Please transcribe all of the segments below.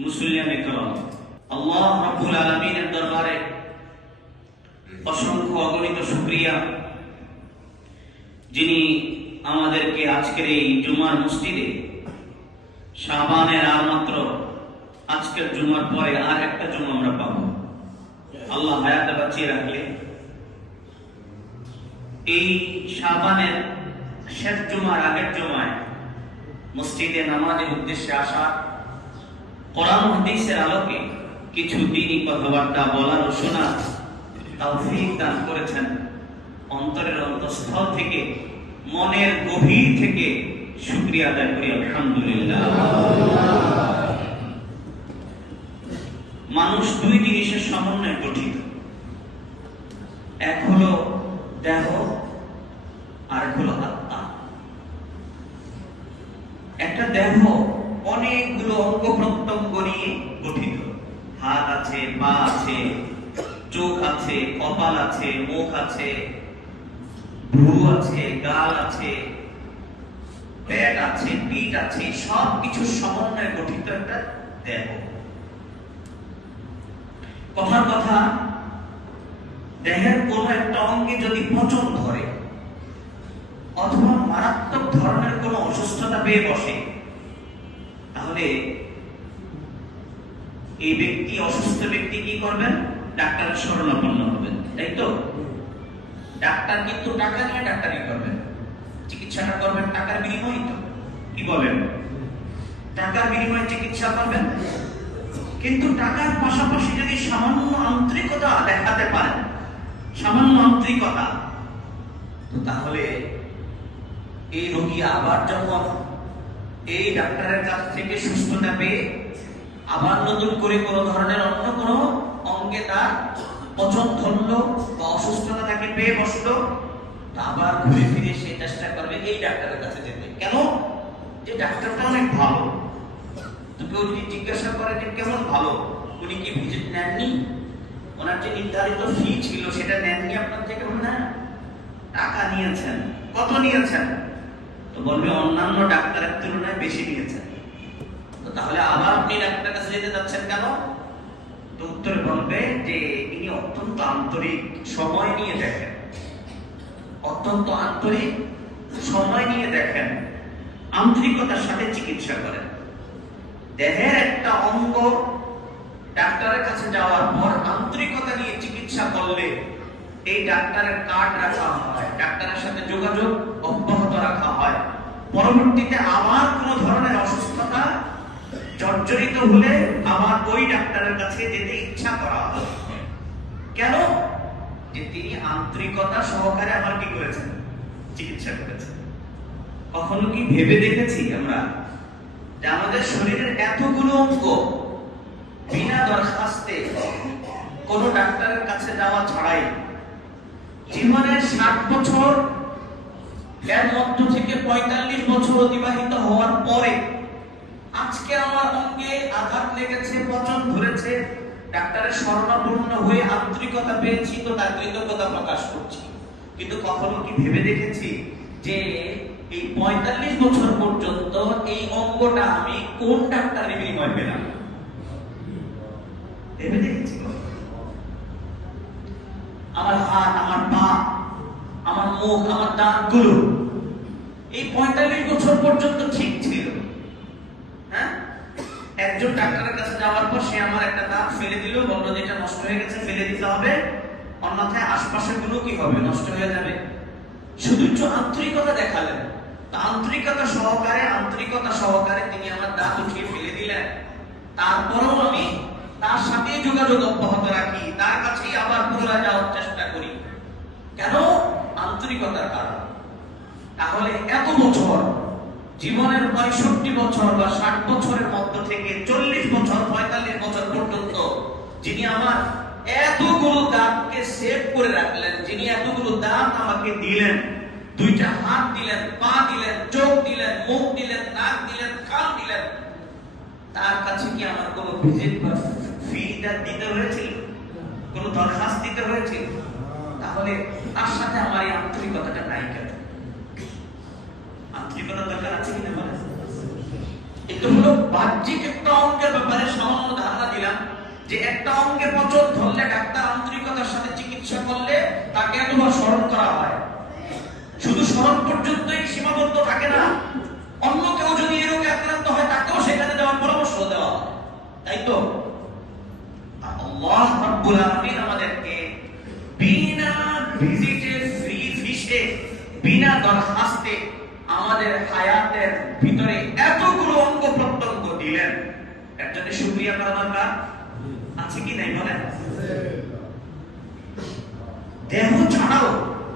মুসলিয়ানে কালাম, আল্লাহ রাব্বুল আলামিনের দরবারে অসংখ্য অগণিত শুকরিয়া, যিনি আমাদেরকে আজকের এই জুমার মসজিদে শাবানের আর মাত্র আজকের জুমার পরে আর একটা জুমা আমরা পাবো, আল্লাহ হায়াতে বাঁচিয়ে রাখলে এই শাবানের শেষ জুমার আগের জুমায় মসজিদে নামাজের উদ্দেশ্যে আসা, কোরআন হাদিসের আলোকে কিছু দ্বীনি কথাবার্তা বলার ও শোনার তৌফিক দান করেছেন। অন্তরের অন্তঃস্থল থেকে, মনের গভীর থেকে শুকরিয়া আদায় করি আলহামদুলিল্লাহ। মানুষ দুই জিনিসের সমন্বয়ে গঠিত, এক হলো দেহ আর এক হলো আত্মা। একটা দেহ অনেকগুলো অঙ্গ প্রত্যঙ্গ নিয়ে গঠিত, হাত আছে, পা আছে, চোখ আছে, কপাল আছে, মুখ আছে, ভ্রু আছে, গাল আছে, পেট আছে, পিঠ আছে, সবকিছু সমন্বয়ে গঠিত একটা দেহ। কথার কথা, দেহের কোন একটা অঙ্গে যদি পচন ধরে অথবা মারাত্মক ধরনের কোন অসুস্থতা পেয়ে বসে, তাহলে এই ব্যক্তি, অসুস্থ ব্যক্তি কি করবেন? ডাক্তারের শরণাপন্ন হবেন, তাই তো? ডাক্তার কিন্তু টাকা নিয়ে ডাক্তারি করবেন, চিকিৎসাটা করবেন টাকার বিনিময়ে, তো কি বলেন? টাকার বিনিময়ে চিকিৎসা করবেন। কিন্তু টাকার পাশাপাশি যদি সামান্য আন্তরিকতা দেখাতে পারেন, সামান্য আন্তরিকতা, তো তাহলে এই রোগী আবার যখন এই ডাক্তারের কাছ থেকে সুস্থতা পেয়ে আবার নতুন করে কোনো ধরনের অন্য কোনো অঙ্গে তার পচন ধরলো বা অসুস্থতা তাকে পেয়ে বসলো, আবার ঘুরে ফিরে সে চেষ্টা করবে এই ডাক্তারের কাছে যেতে। কেন? যে ডাক্তারটা অনেক ভালো। তো কেউ যদি জিজ্ঞাসা করে যে কেমন ভালো, উনি কি ভিজিট নেননি? ওনার যে নির্ধারিত ফি ছিল সেটা নেননি আপনার থেকে? না, টাকা নিয়েছেন। কত নিয়েছেন? তো বলবে অন্যান্য ডাক্তারের তুলনায় বেশি নিয়েছেন। তো তাহলে আবার আপনি ডাক্তারের কাছে যেতে যাচ্ছেন কেন? তো উত্তরে বলবে যে ইনি অত্যন্ত আন্তরিক, সময় নিয়ে দেখেন, অত্যন্ত আন্তরিক, সময় নিয়ে দেখেন, আন্তরিকতার সাথে চিকিৎসা করেন। দেহের একটা অঙ্গ ডাক্তারের কাছে যাওয়ার পর আন্তরিকতা নিয়ে চিকিৎসা করলে এই ডাক্তারের কার্ড রাখা হয়, ডাক্তারের সাথে যোগাযোগ অব্যাহত রাখা হয়। পরবর্তীতে আবার কোন ধরনের অসুস্থতা জর্জরিত হলে আবার ওই ডাক্তারের কাছে যেতে ইচ্ছা করা হয়। কেন? যে তিনি আন্তরিকতা সহকারে আমার কি করেছেন? চিকিৎসা করেছেন। কখনো কি ভেবে দেখেছি আমরা যে আমাদের শরীরের এতগুলো অঙ্গ বিনা দরখাস্তে কোন ডাক্তারের কাছে যাওয়া ছাড়াই জীবনের 60 বছর এর মধ্য থেকে 45 বছর অতিবাহিত হওয়ার পরে আজকে আমার অঙ্গে আঘাত লেগেছে, পচন ধরেছে, ডাক্তারের শরণাপন্ন হয়ে আন্তরিকতা পেয়েছি, তো তার কৃতজ্ঞতা প্রকাশ করছি। কিন্তু কখনো কি ভেবে দেখেছি যে এই 45 বছর পর্যন্ত এই অঙ্গটা আমি কোন ডাক্তারের বিনিময়ে পেলাম? ভেবে দেখেছি? আমার হাত, আমার পা, আমার মুখ, আমার দাঁতগুলো এই 45 বছর পর্যন্ত ঠিক ছিল। হ্যাঁ, একজন ডাক্তারের কাছে যাওয়ার পর সে আমার একটা দাঁত ফেলে দিল, বলল যে এটা নষ্ট হয়ে গেছে, ফেলে দিতে হবে, অন্যথায় আশপাশের গুলো কি হবে? নষ্ট হয়ে যাবে। শুধু আন্তরিকতা দেখালেন, আন্তরিকতা সহকারে তিনি আমার দাঁত উঠিয়ে ফেলে দিলেন। তারপরেও আমি তার সাথে যোগাযোগ অব্যাহত রাখি, তার কাছেই আবার পুনরায় যাওয়ার চেষ্টা করি। কেন? আন্তরিকতার কারণ। তাহলে এত বছর, জীবনের 65 বছর বা 60 বছরের মধ্য থেকে 40 বছর, 45 বছর পর্যন্ত যিনি আমার এতগুলো দাঁতকে সেভ করে রাখলেন, যিনি এতগুলো দাঁত আমাকে দিলেন, দুইটা হাত দিলেন, পা দিলেন, চোখ দিলেন, মুখ দিলেন, নাক দিলেন, কান দিলেন, তার কাছে কি আমার কোন ভিজিট বা ফি দিতে হয়েছিল? কোন দরখাস্ত দিতে হয়েছিল? তাহলে তার সাথে আমার এই আন্তরিকতাটা নাই কেন? আন্তরিকতা দরকার আছে কিনা? বলেন। এটা হলো বাহ্যিক একটা অঙ্গের ব্যাপারে যে একটা অঙ্গে পচন ধরলে ডাক্তার আন্তরিকতার সাথে চিকিৎসা করলে তাকে এতবার স্মরণ করা হয়। শুধু স্মরণ পর্যন্তই সীমাবদ্ধ থাকে না, অন্য কেউ যদি এই রোগে আক্রান্ত হয় তাকেও সেখানে যাওয়ার পরামর্শ দেওয়া হয়, তাই তো? আল্লাহ রাব্বুল আলামিন আমাদেরকে বিনা ভিজিটে, ফ্রি ভিসে, বিনা দরখাস্তে আমাদের হায়াতের ভিতরে এতগুলো অঙ্গ প্রত্যঙ্গ দিলেন। এর জন্য শুকরিয়া করা দরকার আছে কি নাই বলেন? দেহ ছাড়াও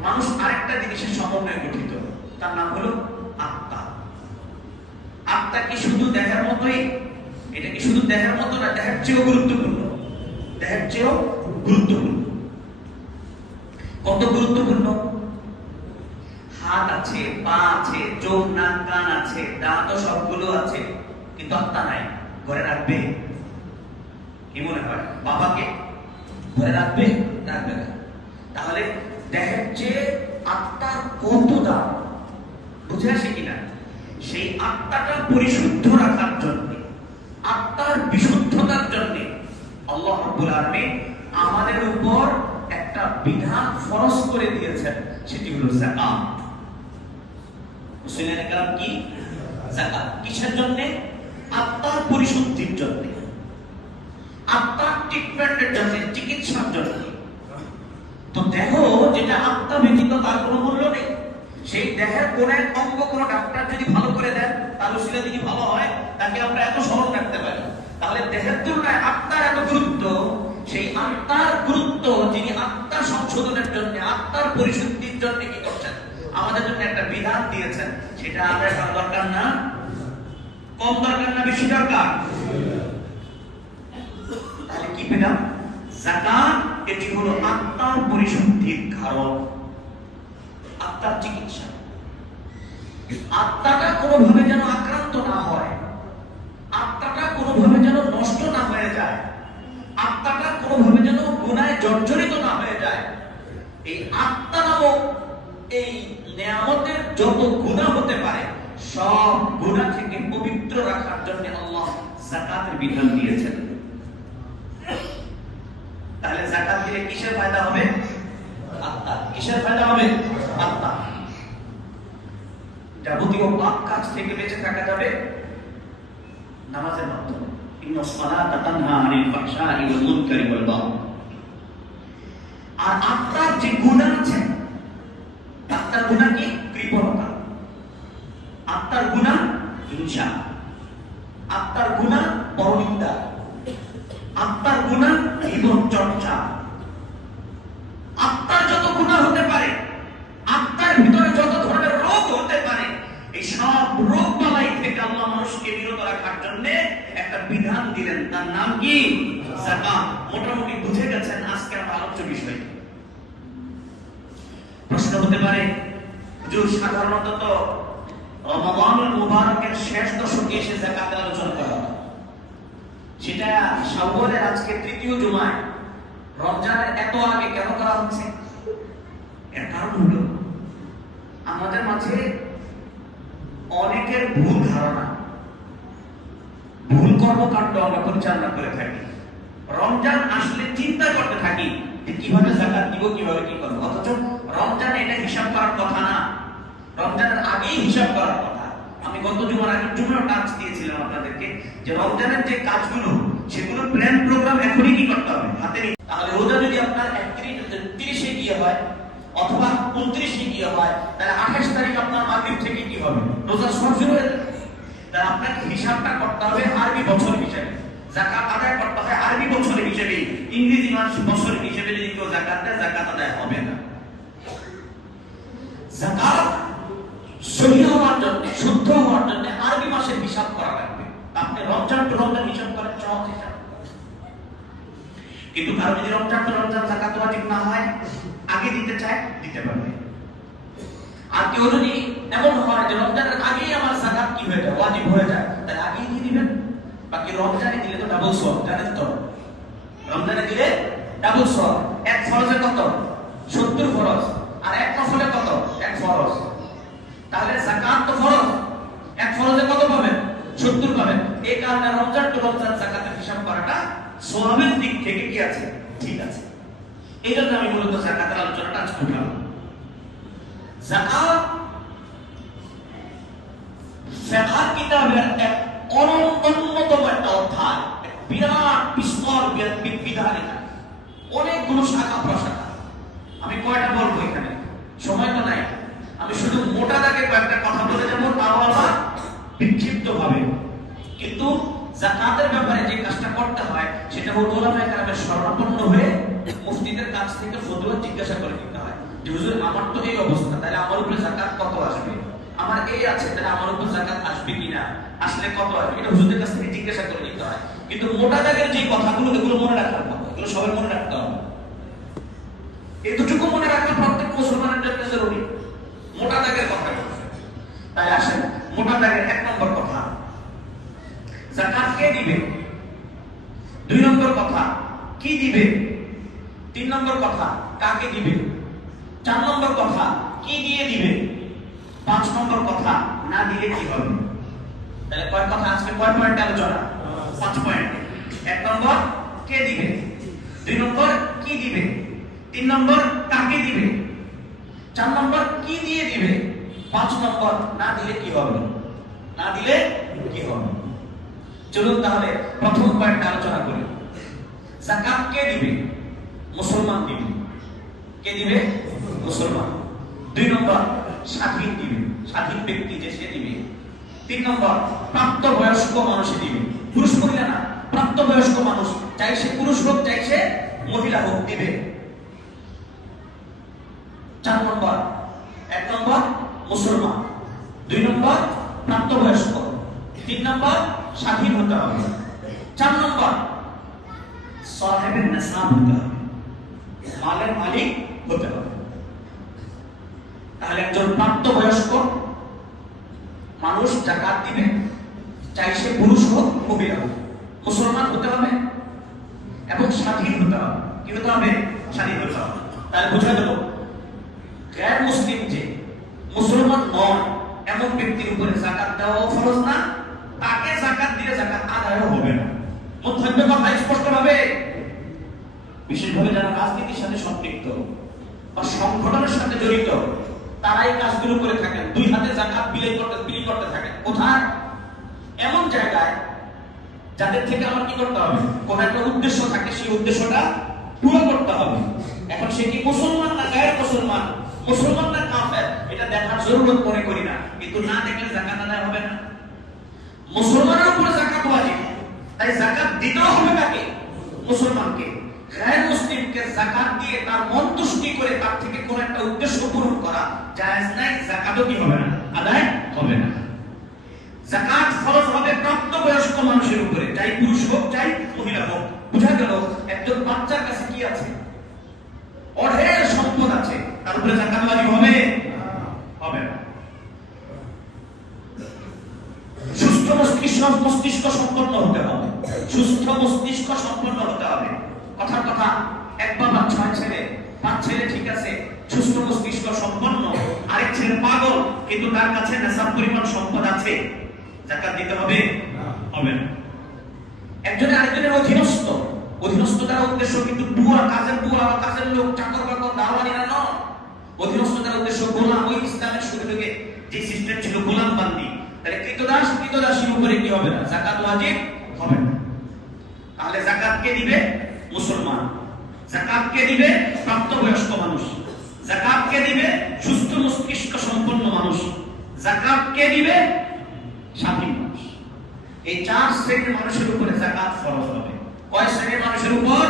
মানুষ আরেকটা জিনিসের সমন্বয়ে গঠিত, তার নাম হলো আত্মা। আত্মা কি শুধু দেহের মতোই? এটা কি শুধু দেহের মতো না, দেহের চেয়েও গুরুত্বপূর্ণ। দেহের চেয়েও গুরুত্বপূর্ণ। কত গুরুত্বপূর্ণ? হাত আছে, পা আছে, চোখ, নাক, কান আছে, দাঁত সবগুলো আছে, কিন্তু আত্মা নাই। ঘরে রাখবে? কি মনে হয় বাবাকে ঘরে রাখবে? রাখবে না। তাহলে দেহের চেয়ে আত্মার কত দাম বুঝে আসে কিনা? সেই আত্মাটা পরিশুদ্ধ রাখার জন্য, আত্মার বিশুদ্ধতার জন্য আল্লাহ রাব্বুল আলামিন আমাদের উপর একটা বিধান ফরজ করে দিয়েছেন, সেটি হলো যাকাত। মুসলিমের কালাম কি? যাকাত। কিসের জন্য? আত্মার পরিশুদ্ধির জন্য, আত্মার ট্রিটমেন্টের জন্য, চিকিৎসার জন্য। তো দেহ যেটা আত্মা ব্যতীত তার কোনো মূল্য নেই। সেই দেহের কোন এক অঙ্গ কোন ডাক্তার যদি ভালো করে দেন, তার উসিলা যদি ভালো হয়, তাকে আমরা এত স্মরণ রাখতে পারি। তাহলে দেহের তুলনায় আত্মার এত গুরুত্ব। সেই আত্মার গুরুত্ব যিনি আত্মা সংশোধনের জন্য, আত্মার পরিশুদ্ধির জন্য কি করছেন? আমাদের জন্য একটা বিধান দিয়েছেন। সেটা আমাদের দরকার না? কম দরকার না বেশি দরকার? তাহলে কি বিধান? যাকাত। এটি হলো আত্মার পরিশুদ্ধির কারণ, আত্মার চিকিৎসা। আত্মাটা কোনোভাবে যেন আক্রান্ত না হয়, আত্মাটা কোনোভাবে যেন নষ্ট না হয়ে যায়, আত্মাটা কোনোভাবে যেন গুনাহে জর্জরিত না হয়ে যায়। এই আত্মা নামক এই নিয়ামতের যত গুনাহ হতে পারে, সব গুনাহ থেকে পবিত্র রাখার জন্য আল্লাহ যাকাতের বিধান দিয়েছেন। তাহলে যাকাত দিলে কিসের ফায়দা হবে? আত্মা। কিসের ফায়দা হবে? আত্মা। যাবতীয় পাপ কাজ থেকে বেঁচে থাকা যাবে নামাজের মাধ্যমে। ইন্নাস সালাতা তানহা আনিল ফাহশাই ওয়াল মুনকারি ওয়াল বাগই। আর আত্মার যে গুনাহ আছে, আত্মার গুনাহ কি? কৃপণতা। আত্মার গুনাহ হিংসা। আত্মার গুনাহ পরনিন্দা। আত্মার গুনাহ জীবন চর্চা। আত্মার যত গুনাহ হতে পারে, আত্মার ভিতরে যত ধরনের রোগ হতে পারে, এই সব রোগ বালাই থেকে আল্লাহ মানুষকে বিরত রাখার জন্য একটা বিধান দিলেন, তার নাম কি? যাকাত। মোটামুটি বুঝে গেছেন আজকে আমার আলোচ্য বিষয়। প্রশ্ন হতে পারে, যে সাধারণত তো রমাদানুল মুবারকের শেষ দশকে এসে যাকাতের আলোচনা করা হয়, সেটা শাওয়ালের আজকে তৃতীয় জুমায়, রমজানের এত আগে কেন করা হচ্ছে? এর কারণ হলো আমাদের মাঝে অনেকের ভুল ধারণা, ভুল কর্মকাণ্ড আমরা পরিচালনা করে থাকি। রমজান আসলে চিন্তা করতে থাকি যে কিভাবে যাকাত দিব, কিভাবে কি করব, অথচ রমজানে এটা হিসাব করার কথা না, রমজানের আগেই হিসাব করার কথা। আমি গত জুমার আগের জুমার টাস্ক দিয়েছিলাম আপনাদেরকে যে রমজানের যে কাজগুলো, সেগুলো প্ল্যান প্রোগ্রাম এখনই কি করতে হবে, হাতে নিতে। তাহলে রোজা যদি আপনার 30-এ গিয়ে হয় অথবা 29-এ গিয়ে হয়, তাহলে 28 তারিখ আপনার মাগরিব থেকে কি হবে? রোজা শুরু হয়ে যাবে। তাহলে আপনাকে হিসাবটা করতে হবে আরবি বছর হিসেবে, যাকাত আদায় করতে হয় আরবি বছর হিসেবে। ইংরেজি মাস বছর হিসেবে যদি কেউ যাকাত দেয়, যাকাত আদায় হবে না। যাকাত সহি হওয়ার জন্য, শুদ্ধ হওয়ার জন্য আরবি মাসের হিসাব করা লাগবে। আপনি রমজান টু রমজান হিসাব করেন, সহজ হিসাব। কিন্তু কারো যদি রমজান টু রমজান যাকাত ওয়াজিব না হয়, আগে দিতে চায়, দিতে পারবে। আর কেউ যদি এমন হয় যে রমজানের আগেই আমার যাকাত কি হয়ে যায়, ওয়াজিব হয়ে যায়, তাহলে আগেই দিয়ে দিবেন। বাকি রমজানে দিলে তো ডাবল সওয়াব, জানেন তো? রমজানে দিলে ডাবল সওয়াব। এক ফরজে কত? 70 ফরজ। আর এক নফলে কত? এক ফরজ। তাহলে যাকাত তো ফরজ, এক ফরজে কত পাবেন? 70 পাবেন। এই কারণে রমজান টু রমজান যাকাতের হিসাব করাটা সওয়াবের দিক থেকে কি আছে, ঠিক আছে। এই জন্য আমি মূলত যাকাতের আলোচনাটা আজকে উঠালাম। যাকাত ফিকহ কিতাবের এক অন্যতম একটা অধ্যায়, বিরাট বিস্তর বিধান, এটা অনেকগুলো শাখা প্রশাখা। আমি কয়টা বলবো এখানে, সময় তো নাই। আমি শুধু মোটা দাগে কয়েকটা কথা বলে যাবো, তাও আবার বিক্ষিপ্ত ভাবে। কিন্তু যাকাতের ব্যাপারে যে কাজটা করতে হয় সেটা হলো উলামায়ে কেরামের শরণাপন্ন হয়ে মুফতিদের কাছ থেকে ফতোয়া জিজ্ঞাসা করে নিতে হয় যে হুজুর আমার তো এই অবস্থা, তাহলে আমার উপরে যাকাত কত আসবে, আমার এই আছে তাহলে আমার উপর যাকাত আসবে কিনা, আসলে কত আসবে, এটা হুজুরদের কাছ থেকে জিজ্ঞাসা করে নিতে হয়। কিন্তু মোটা দাগের যে কথাগুলো এগুলো মনে রাখার কথা, এগুলো সবাই মনে রাখতে হবে। এই দুটুকু মনে রাখা প্রত্যেক মুসলমানের জন্য জরুরি, মোটা দাগের কথা। তাই আসেন মোটা দাগের 1 নম্বর কথা, যাকাত কে দিবে। 2 নম্বর কথা, কি দিবে। 3 নম্বর কথা, কাকে দিবে। 4 নম্বর কথা, কি দিয়ে দিবে। 5 নম্বর কথা, না দিলে কি হবে। তাহলে কয় কথা আজকে, কয় পয়েন্ট আলোচনা, 5 পয়েন্ট। 1 নম্বর, কে দিবে। 2 নম্বর, কি দিবে। 3 নম্বর, কাকে দিবে। 4 নম্বর, কি দিয়ে দিবে। 5 নম্বর, না দিলে কি হবে, না দিলে কি হবে। চলুন তাহলে প্রথম পয়েন্ট আলোচনা করি। যাকাত কে দিবে, মুসলমান দিবে। কে দিবে, মুসলমান। 2 নম্বর, স্বাধীন দিবে, স্বাধীন ব্যক্তি যে সে দিবে। 3 নম্বর, প্রাপ্তবয়স্ক মানুষ দিবে, পুরুষ মহিলা না, প্রাপ্তবয়স্ক মানুষ, চাই সে পুরুষ হোক চাই সে মহিলা হোক, দিবে। 4 নম্বর, 1 নম্বর মুসলমান, 2 নম্বর প্রাপ্তবয়স্ক, 3 নম্বর স্বাধীন হতে হবে, 4 নম্বর সাহেবে নিসাব হতে হবে, মালের মালিক হতে হবে। তাহলে একজন প্রাপ্তবয়স্ক মানুষ যাকাত দিবে, চাই সে পুরুষ হোক মহিলা হোক, মুসলমান হতে হবে এবং স্বাধীন হতে হবে। কি হতে হবে, স্বাধীন হতে হবে। তাহলে বোঝা গেল গैर মুসলিম যে মুসলমান নয় এমন ব্যক্তির উপরে যাকাত দেওয়া ফরজ না, তাকে যাকাত দিলে যাকাত আদায় হবে না। মধ্যে কথা স্পষ্ট হবে। বিশেষভাবে যারা রাজনীতির সাথে সম্পৃক্ত বা সংগঠনের সাথে জড়িত তারাই কাজগুলো করে থাকেন, 2 হাতে যাকাত বিলি করতে থাকেন। কোথায়, এমন জায়গায় যাদের থেকে আমার কি করতে হবে, কোন একটা উদ্দেশ্য থাকে, সেই উদ্দেশ্যটা পুরো করতে হবে। এখন সে কি মুসলমান না গায়ের মুসলমান, মুসলমান না কাফের, এটা দেখার জরুরত মনে করি না, কিন্তু না দেখলে যাকাত আদায় হবে না। মুসলমানের উপরে যাকাত ওয়াজিব, তাই যাকাত দিতে হবে কাকে, মুসলমানকে। গায়ের মুসলিমকে যাকাত দিয়ে তার মন তুষ্টি করে তার থেকে কোন একটা উদ্দেশ্য পূরণ করা জায়েজ নাই, যাকাতও কি হবে না, আদায় হবে না। যাকাত ফরজ হবে প্রাপ্তবয়স্ক মানুষের উপরে, চাই পুরুষ হোক চাই মহিলা হোক। বুঝা গেল একজন বাচ্চার কাছে কি আছে, অঢের সম্পদ আছে, তার উপরে যাকাত ওয়াজিব হবে, হবে না। সুস্থ মস্তিষ্ক সম্পন্ন হতে হবে, সুস্থ মস্তিষ্ক সম্পন্ন হতে হবে। কথার কথা, এক বাবা 6 ছেলে, 5 ছেলে ঠিক আছে, সুস্থ মস্তিষ্ক সম্পন্ন, আরেক ছেলে পাগল কিন্তু তার কাছে নেশাব পরিমাণ সম্পদ আছে, যাকাত দিতে হবে, হবে না। একজনে আরেকজনের অধীনস্থ, অধীনস্থ দ্বারা উদ্দেশ্য কিন্তু বুয়া, কাজের বুয়া বা কাজের লোক, চাকর বাকর, দাওয়ানিরা নয়। অধীনস্থ দ্বারা উদ্দেশ্য গোলাম, ওই ইসলামের শুরু থেকে যে সিস্টেম ছিল গোলাম বান্দি, তাহলে কৃতদাসীর উপরে কি হবে না, যাকাত ওয়াজিব হবে না। তাহলে যাকাত কে দিবে, মুসলমান। যাকাত কে দিবে, প্রাপ্তবয়স্ক মানুষ। যাকাত কে দিবে, সুস্থ মস্তিষ্ক সম্পন্ন মানুষ। যাকাত কে দিবে, স্বাধীন মানুষ। এই 4 শ্রেণীর মানুষের উপরে যাকাত ফরজ হবে। কয় শ্রেণীর মানুষের উপর,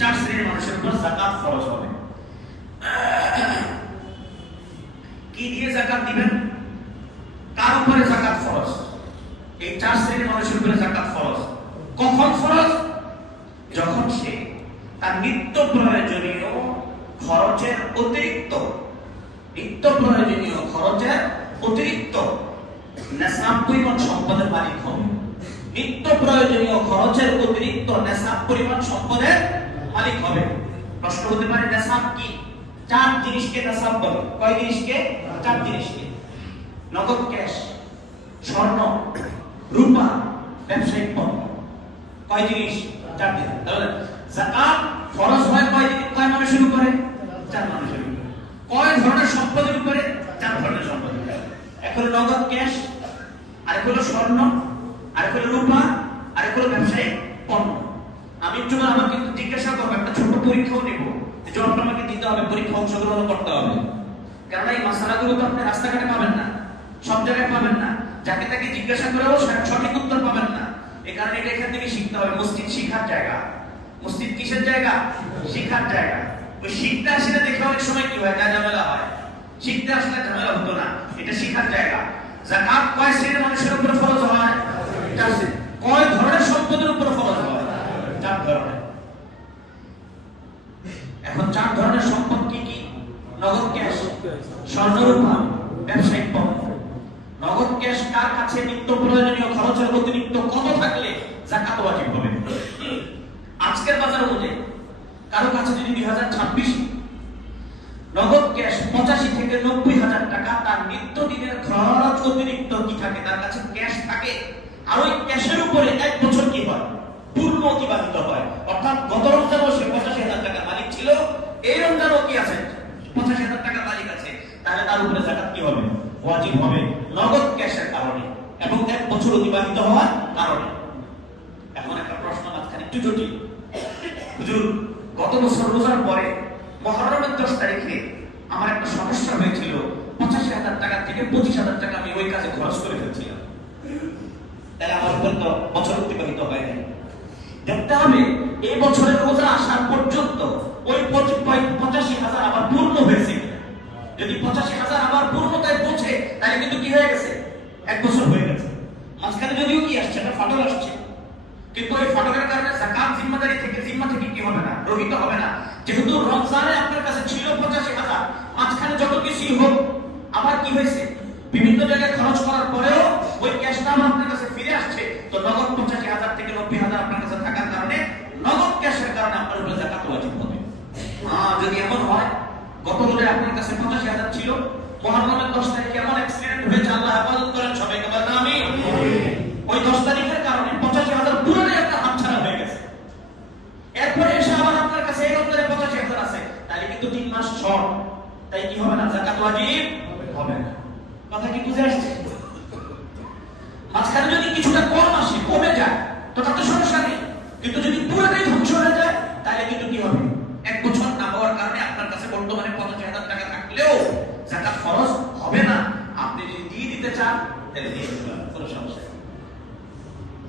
4 শ্রেণীর মানুষের উপর যাকাত ফরজ হবে। কি দিয়ে যাকাত দিবেন, কার উপরে যাকাত ফরজ, এই 4 শ্রেণীর মানুষের উপরে যাকাত ফরজ। কখন ফরজ, যখন সে তার নিত্য প্রয়োজনীয় খরচের অতিরিক্ত, নিত্য প্রয়োজনীয় খরচের অতিরিক্ত নেশাব পরিমাণ সম্পদের মালিক হবে। নিত্য প্রয়োজনীয় খরচের অতিরিক্ত নেশাব পরিমাণ সম্পদের মালিক হবে। প্রশ্ন হতে পারে নেশাব কি, 4 জিনিসকে নেশাব বলে। কয় জিনিসকে, 4 জিনিসকে। নগদ ক্যাশ, স্বর্ণ, রূপা, ব্যবসায়িক পণ্য। কয় জিনিস? 4 জিনিস। তাহলে যাকাত ফরজ হয় কয় মানুষের উপরে? 4 মানুষের উপরে। কয় ধরনের সম্পদের উপরে? 4 ধরনের সম্পদের উপরে। এক হলো নগদ ক্যাশ, আরেক হলো স্বর্ণ, আরেক হলো রূপা, আরেক হলো ব্যবসায়িক পণ্য। আমি একটু আমাকে জিজ্ঞাসা করবো, একটা ছোট পরীক্ষাও নেব, জবাব আমাকে দিতে হবে, পরীক্ষা অংশগ্রহণ করতে হবে। কারণ এই মাসালাগুলো তো আপনি রাস্তাঘাটে পাবেন না, সব জায়গায় পাবেন না, যাকে তাকে জিজ্ঞাসা করেও সঠিক উত্তর পাবেন না। এই কারণে এটা এখান থেকে শিখতে হবে। মসজিদ শিখার জায়গা। মসজিদ কিসের জায়গা? শিখার জায়গা। ওই শিখতে আসলে দেখে অনেক সময় কি হয়, ঝামেলা হয়। শিখতে আসলে ঝামেলা হতো না, এটা শিখার জায়গা। যাকাত কয় শ্রেণীর মানুষের উপর ফরজ হয়? 4 শ্রেণী। কয় ধরনের সম্পদের উপর ফরজ হয়? 4 ধরনের। এখন 4 ধরনের সম্পদ কি কি? নগদ ক্যাশ, স্বর্ণ রূপা, ব্যবসায়িক পণ্য। নগদ ক্যাশ কার কাছে নিত্য প্রয়োজনীয় খরচের অতিরিক্ত কত থাকলে যাকাত ওয়াজিব হবে? আজকের বাজার অনুযায়ী কারো কাছে যদি 2026 নগদ ক্যাশ 85 থেকে 90 হাজার টাকা তার নিত্য দিনের খরচ অতিরিক্ত কি থাকে, তার কাছে ক্যাশ থাকে, আর ওই ক্যাশের উপরে 1 বছর কি হয়? পূর্ণ অতিবাহিত হয়। অর্থাৎ গত রমজানও সে 85,000 টাকা মালিক ছিল, এই রমজানও কি আছে? 85,000 টাকা মালিক আছে। তাহলে তার উপরে যাকাত কি হবে? ওয়াজিব হবে, নগদ ক্যাশের কারণে এবং 1 বছর অতিবাহিত হওয়ার কারণে। এখন একটা প্রশ্ন মাঝখানে একটু জটিল। হুজুর, গত বছর রোজার পরে মুহররমের 10 তারিখে আমার একটা সমস্যা হয়েছিল, 85,000 টাকা থেকে 25,000 টাকা আমি ওই কাজে খরচ করে ফেলছিলাম, তাহলে আমার উপর তো বছর অতিবাহিত হয়নি। দেখতে হবে এই বছরের রোজা আসার পর্যন্ত ওই 85,000 আবার পূর্ণ হয়েছে। যদি 85,000 আবার পূর্ণতায় পৌঁছে, তাহলে কিন্তু কি হয়ে গেছে? 1 বছর হয়ে গেছে। মাঝখানে যদিও কি আসছে, একটা ফাটল আসছে, কিন্তু ওই ফাটলের কারণে যাকাত জিম্মা থেকে কি হবে না? রহিত হবে না। যেহেতু রমজানে আপনার কাছে ছিল 85,000, মাঝখানে যত কিছুই হোক আবার কি হয়েছে? বিভিন্ন জায়গায় খরচ করার পরেও ওই ক্যাশটা আপনার কাছে ফিরে আসছে। তো নগদ 85,000 থেকে 90,000 আপনার কাছে থাকার কারণে নগদ ক্যাশের কারণে আপনার উপরে যাকাত ওয়াজিব হবে। যদি এমন হয় গত রোজায় আপনার কাছে 85,000 ছিল, মুহররমের 10 তারিখে এমন অ্যাক্সিডেন্ট হয়েছে, আল্লাহ হেফাজত করেন, সবাইকে বলেন আমিন। ওই 10 তারিখের কারণে 85,000 পুরোটাই আপনার হাতছাড়া হয়ে গেছে। এরপরে এসে আবার আপনার কাছে এই রমজানে 85,000 আছে, তাহলে কিন্তু 3 মাস শর্ট, তাই কি হবে না? যাকাত ওয়াজিব হবে না। কথা কি বুঝে আসছে? মাঝখানে যদি কিছুটা কম আসে, কমে যায়, তো তাতে সমস্যা নেই, কিন্তু যদি পুরোটাই ধ্বংস হয়ে যায়, তাহলে কিন্তু কি হবে? 1 বছর না হওয়ার কারণে আপনার কাছে বর্তমানে 85,000 টাকা থাকলেও যাকাত ফরজ হবে না। আপনি যদি দিয়ে দিতে চান তাহলে দিয়ে দিতে পারেন, কোনো সমস্যা নেই।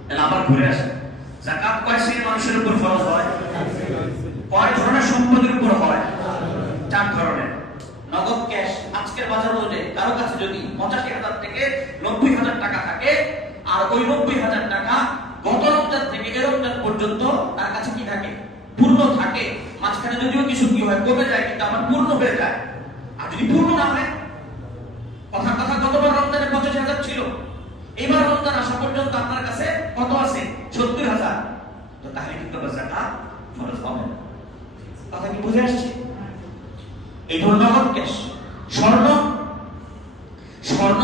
তাহলে আবার ঘুরে আসে, যাকাত কয় শ্রেণীর মানুষের উপর ফরজ হয়? কয় ধরনের সম্পদের উপর হয়? 4 ধরনের। নগদ ক্যাশ আজকের বাজার অনুযায়ী কারো কাছে যদি 85,000 থেকে 90,000 টাকা থাকে, আর ওই 90,000 টাকা গত রমজান থেকে এই রমজান পর্যন্ত তার কাছে কি থাকে? পূর্ণ থাকে। মাঝখানে যদিও কিছু কি হয়, কমে যায়, কিন্তু আবার পূর্ণ হয়ে যায়। আর যদি পূর্ণ না হয়, কথা গতবার রমজানে 85,000 ছিল, এবার রমজান আসা পর্যন্ত আপনার কাছে কত আছে? 70,000। তো তাহলে কিন্তু যাকাত ফরজ হবে না। কথা কি বুঝে আসছে? এই হলো নগদ ক্যাশ। স্বর্ণ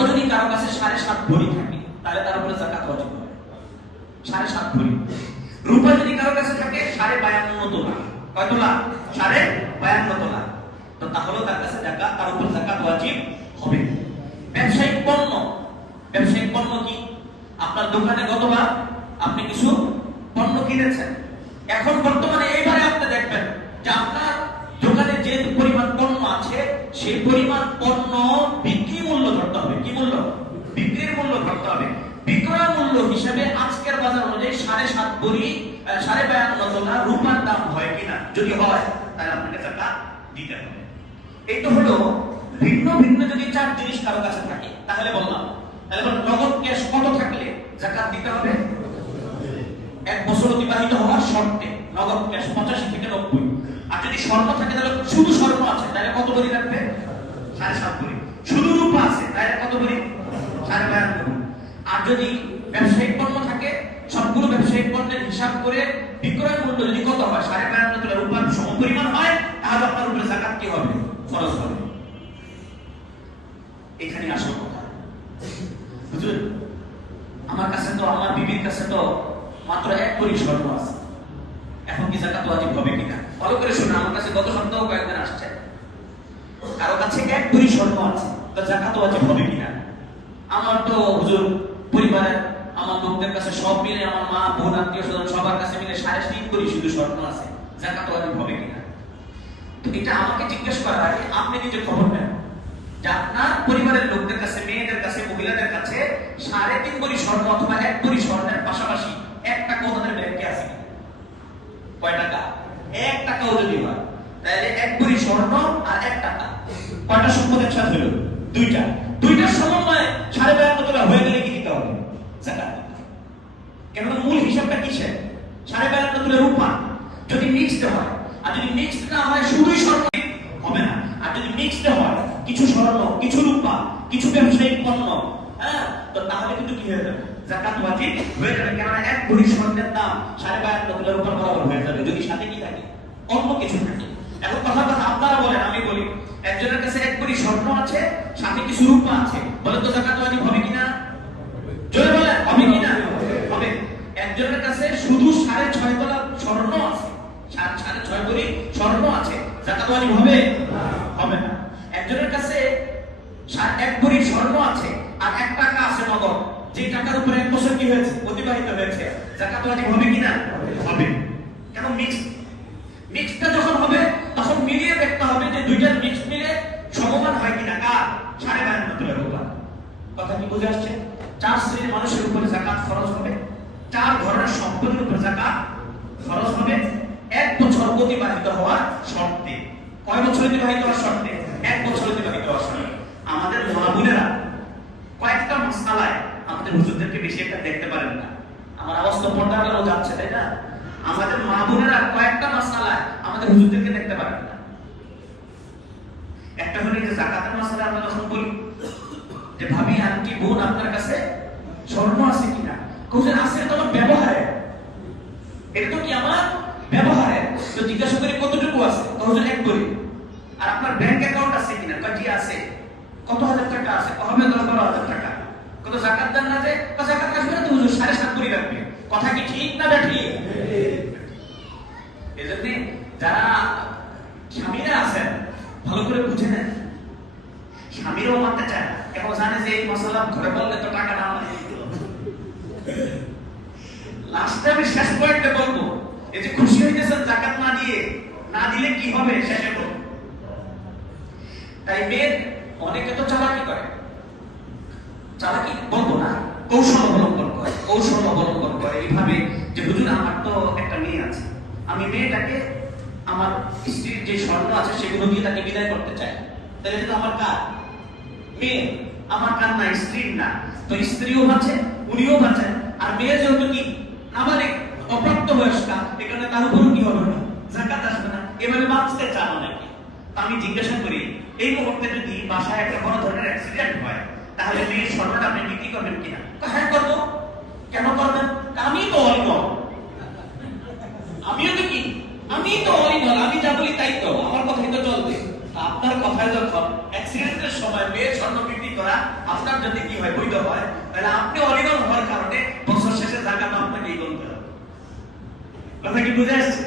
যদি কারো কাছে 7.5 ভরি থাকে, তাহলে তার উপরে যাকাত ওয়াজিব হবে, 7.5 ভরি। রূপা যদি কারো কাছে থাকে 52.5 তোলা, কয় তোলা? 52.5 তোলা, তো তাহলে তার কাছে যাকাত, তার উপর যাকাত ওয়াজিব হবে। ব্যবসায়িক পণ্য কি? আপনার দোকানে গতবার আপনি কিছু পণ্য কিনেছেন, এখন বর্তমানে এইবারে আপনি দেখবেন যে আপনার দোকানে যে পরিমাণ পণ্য আছে, সেই পরিমাণ পণ্য বিক্রি মূল্য ধরতে হবে। কি মূল্য? বিক্রির মূল্য ধরতে হবে। বিক্রয় মূল্য হিসেবে আজকের বাজার অনুযায়ী 7.5 ভরি 52.5 তোলা রূপার দাম হয় কিনা, যদি হয় তাহলে আপনাকে যাকাত দিতে হবে। এই তো হলো ভিন্ন যদি 4 জিনিস কারো কাছে থাকে, তাহলে বললাম, তাহলে নগদ ক্যাশ কত থাকলে যাকাত দিতে হবে? 1 বছর অতিবাহিত হওয়ার শর্তে নগদ ক্যাশ 85 থেকে 90। আর যদি স্বর্ণ থাকে, তাহলে শুধু স্বর্ণ আছে, তাহলে কত ভরি লাগবে? 7.5 ভরি। শুধু রূপা আছে, তাহলে কত ভরি? 52.5 ভরি। আর যদি ব্যবসায়িক পণ্য থাকে, সবগুলো ব্যবসায়িক পণ্যের হিসাব করে বিক্রয় মূল্য যদি কত হয়, 52.5 তোলা রূপার সমপরিমাণ হয়, তাহলে আপনার উপরে যাকাত কি হবে? ফরজ হবে। এখানে আসল কথা। হুজুর, আমার কাছে তো, আমার বিবির কাছে তো মাত্র 1 ভরি স্বর্ণ আছে, এখন কি যাকাত ওয়াজিব হবে কিনা? ভালো করে শুনুন, আমার কাছে গত সপ্তাহে কয়েকজন আসছে, কারো কাছে 1 ভরি স্বর্ণ আছে, তো যাকাত ওয়াজিব হবে কিনা? আমার তো হুজুর পরিবারের আমার লোকদের কাছে সব মিলে, আমার মা বোন আত্মীয় স্বজন সবার কাছে মিলে 3.5 ভরি শুধু স্বর্ণ আছে, যাকাত ওয়াজিব হবে কিনা? তো এটা আমাকে জিজ্ঞেস করার আগে আপনি নিজে খবর নেন যে আপনার পরিবারের লোকদের কাছে, মেয়েদের কাছে, মহিলাদের কাছে 3.5 ভরি স্বর্ণ অথবা 1 ভরি স্বর্ণের পাশাপাশি 1 টাকাও তাদের ব্যাংকে আছে কিনা? কয় টাকা? 1 টাকাও যদি হয় তাহলে 1 ভরি স্বর্ণ আর 1 টাকা কয়টা সম্পদ একসাথে হলো? দুইটার সমন্বয়ে 52.5 তোলা হয়ে গেলে কি দিতে হবে? যাকাত। কেন? মূল হিসাবটা কিসের? 52.5 তোলা রূপা যদি মিক্সড হয়, আর যদি মিক্সড না হয় শুধুই স্বর্ণ হবে না, আর যদি মিক্সড হয় কিছু স্বর্ণ কিছু রূপা কিছু ব্যবসায়িক পণ্য, হ্যাঁ, তো তাহলে কিন্তু কি হয়ে যাবে? যাকাত ওয়াজিব হয়ে যাবে। কেননা 1 ভরি স্বর্ণের দাম 52.5 তোলার উপর বরাবর হয়ে যাবে যদি সাথে কি থাকে? অন্য কিছু থাকে। এখন কথা আপনারা বলেন, আমি বলি, একজনের কাছে 1 ভরি স্বর্ণ আছে, সাথে কিছু রূপা আছে, বলেন তো যাকাত ওয়াজিব হবে কিনা? জোরে বলেন, হবে কিনা? হবে। একজনের কাছে শুধু 6.5 তোলা স্বর্ণ আছে, 6.5 ভরি স্বর্ণ আছে, যাকাত ওয়াজিব হবে? হবে না। একজনের কাছে 1 ভরি স্বর্ণ আছে আর 1 টাকা আছে নগদ, যে টাকার উপর 1 বছর কি হয়েছে? অতিবাহিত হয়েছে, যাকাত ওয়াজিব হবে কিনা? হবে। কেন? মিক্সটা যখন হবে তখন মিলিয়ে দেখতে হবে যে দুইটার মিক্স মিলে সমমান হয় কিনা। কার? 52.5 তোলার উপর। কথা কি বুঝে আসছে? 4 শ্রেণীর মানুষের উপরে যাকাত ফরজ হবে, 4 ধরনের সম্পদের উপর যাকাত ফরজ হবে 1 বছর অতিবাহিত হওয়ার শর্তে। কয় বছর অতিবাহিত হওয়ার শর্তে? 1 বছর অতিবাহিত হওয়ার শর্তে। আমাদের মা বোনেরা কয়েকটা মাসআলায় আমাদের হুজুরদেরকে বেশি একটা দেখতে পারেন না। আমার আওয়াজ তো পর্দার আলো যাচ্ছে, তাই না? আমাদের মা বোনেরা কয়েকটা মাসআলায় আমাদের হুজুরদেরকে দেখতে পারেন না। একটা হলো যে যাকাতের মাসআলা আমরা যখন বলি যে ভাবি, আন্টি, বোন, আপনার কাছে স্বর্ণ আছে কিনা? হুজুর আছে, তো আমার ব্যবহারে, এটা তো কি আমার ব্যবহারে। তো জিজ্ঞাসা করি কতটুকু আছে? হুজুর 1 ভরি। আর আপনার ব্যাংক অ্যাকাউন্ট আছে কিনা? কয়টি আছে? কত হাজার টাকা আছে? হবে 10-12 হাজার টাকা। কত যাকাত দেন না? যে যাকাত আসবে না তো হুজুর 7.5 ভরি রাখবে। কথা কি ঠিক না ব্যাঠি? এজন্য যারা স্বামীরা আছেন ভালো করে বুঝে নেন, স্বামীরাও মানতে চায় না, কেন জানে যে এই মশলা ঘরে বললে তো টাকা না মানে। লাস্টে আমি শেষ পয়েন্টে বলবো, এই যে খুশি হইতেছেন যাকাত না দিলে কি হবে শেষে বলবো। তাই মেয়ের অনেকে তো চালাকি করে, চালাকি বলবো না, কৌশল অবলম্বন করে এইভাবে যে হুজুর আমার তো একটা মেয়ে আছে, আমি মেয়েটাকে আমার স্ত্রীর যে স্বর্ণ আছে সেগুলো দিয়ে তাকে বিদায় করতে চাই, তাহলে এটা তো আমার কাজ। মেয়ে আমার কাজ না, স্ত্রীর না, তো স্ত্রীও বাঁচে, উনিও বাঁচেন। আর মেয়ে যেহেতু কি নাবালিক, অপ্রাপ্ত বয়স্কা, এখানে তার উপরও কি হবে না? যাকাত আসবে না। এভাবে বাঁচতে চান নাকি? আমি জিজ্ঞাসা করি, এই মুহূর্তে যদি বাসায় একটা বড় ধরনের অ্যাক্সিডেন্ট হয়, তাহলে মেয়ের স্বর্ণটা আপনি বিক্রি করবেন কিনা? হ্যাঁ করবো। কেন করবেন? আমি তো অরিজিনাল, আমিও তো কি, আমি তো অরিজিনাল, আমি যা বলি তাই তো, আমার কথাই তো চলবে। আপনার কথায় যখন অ্যাক্সিডেন্টের সময় মেয়ের স্বর্ণ বিক্রি করা আপনার যদি কি হয়, বৈধ হয়, তাহলে আপনি অরিজিনাল হওয়ার কারণে বছর শেষে যাকাত আপনাকেই গুনতে হবে। কথা কি বুঝে আসছে?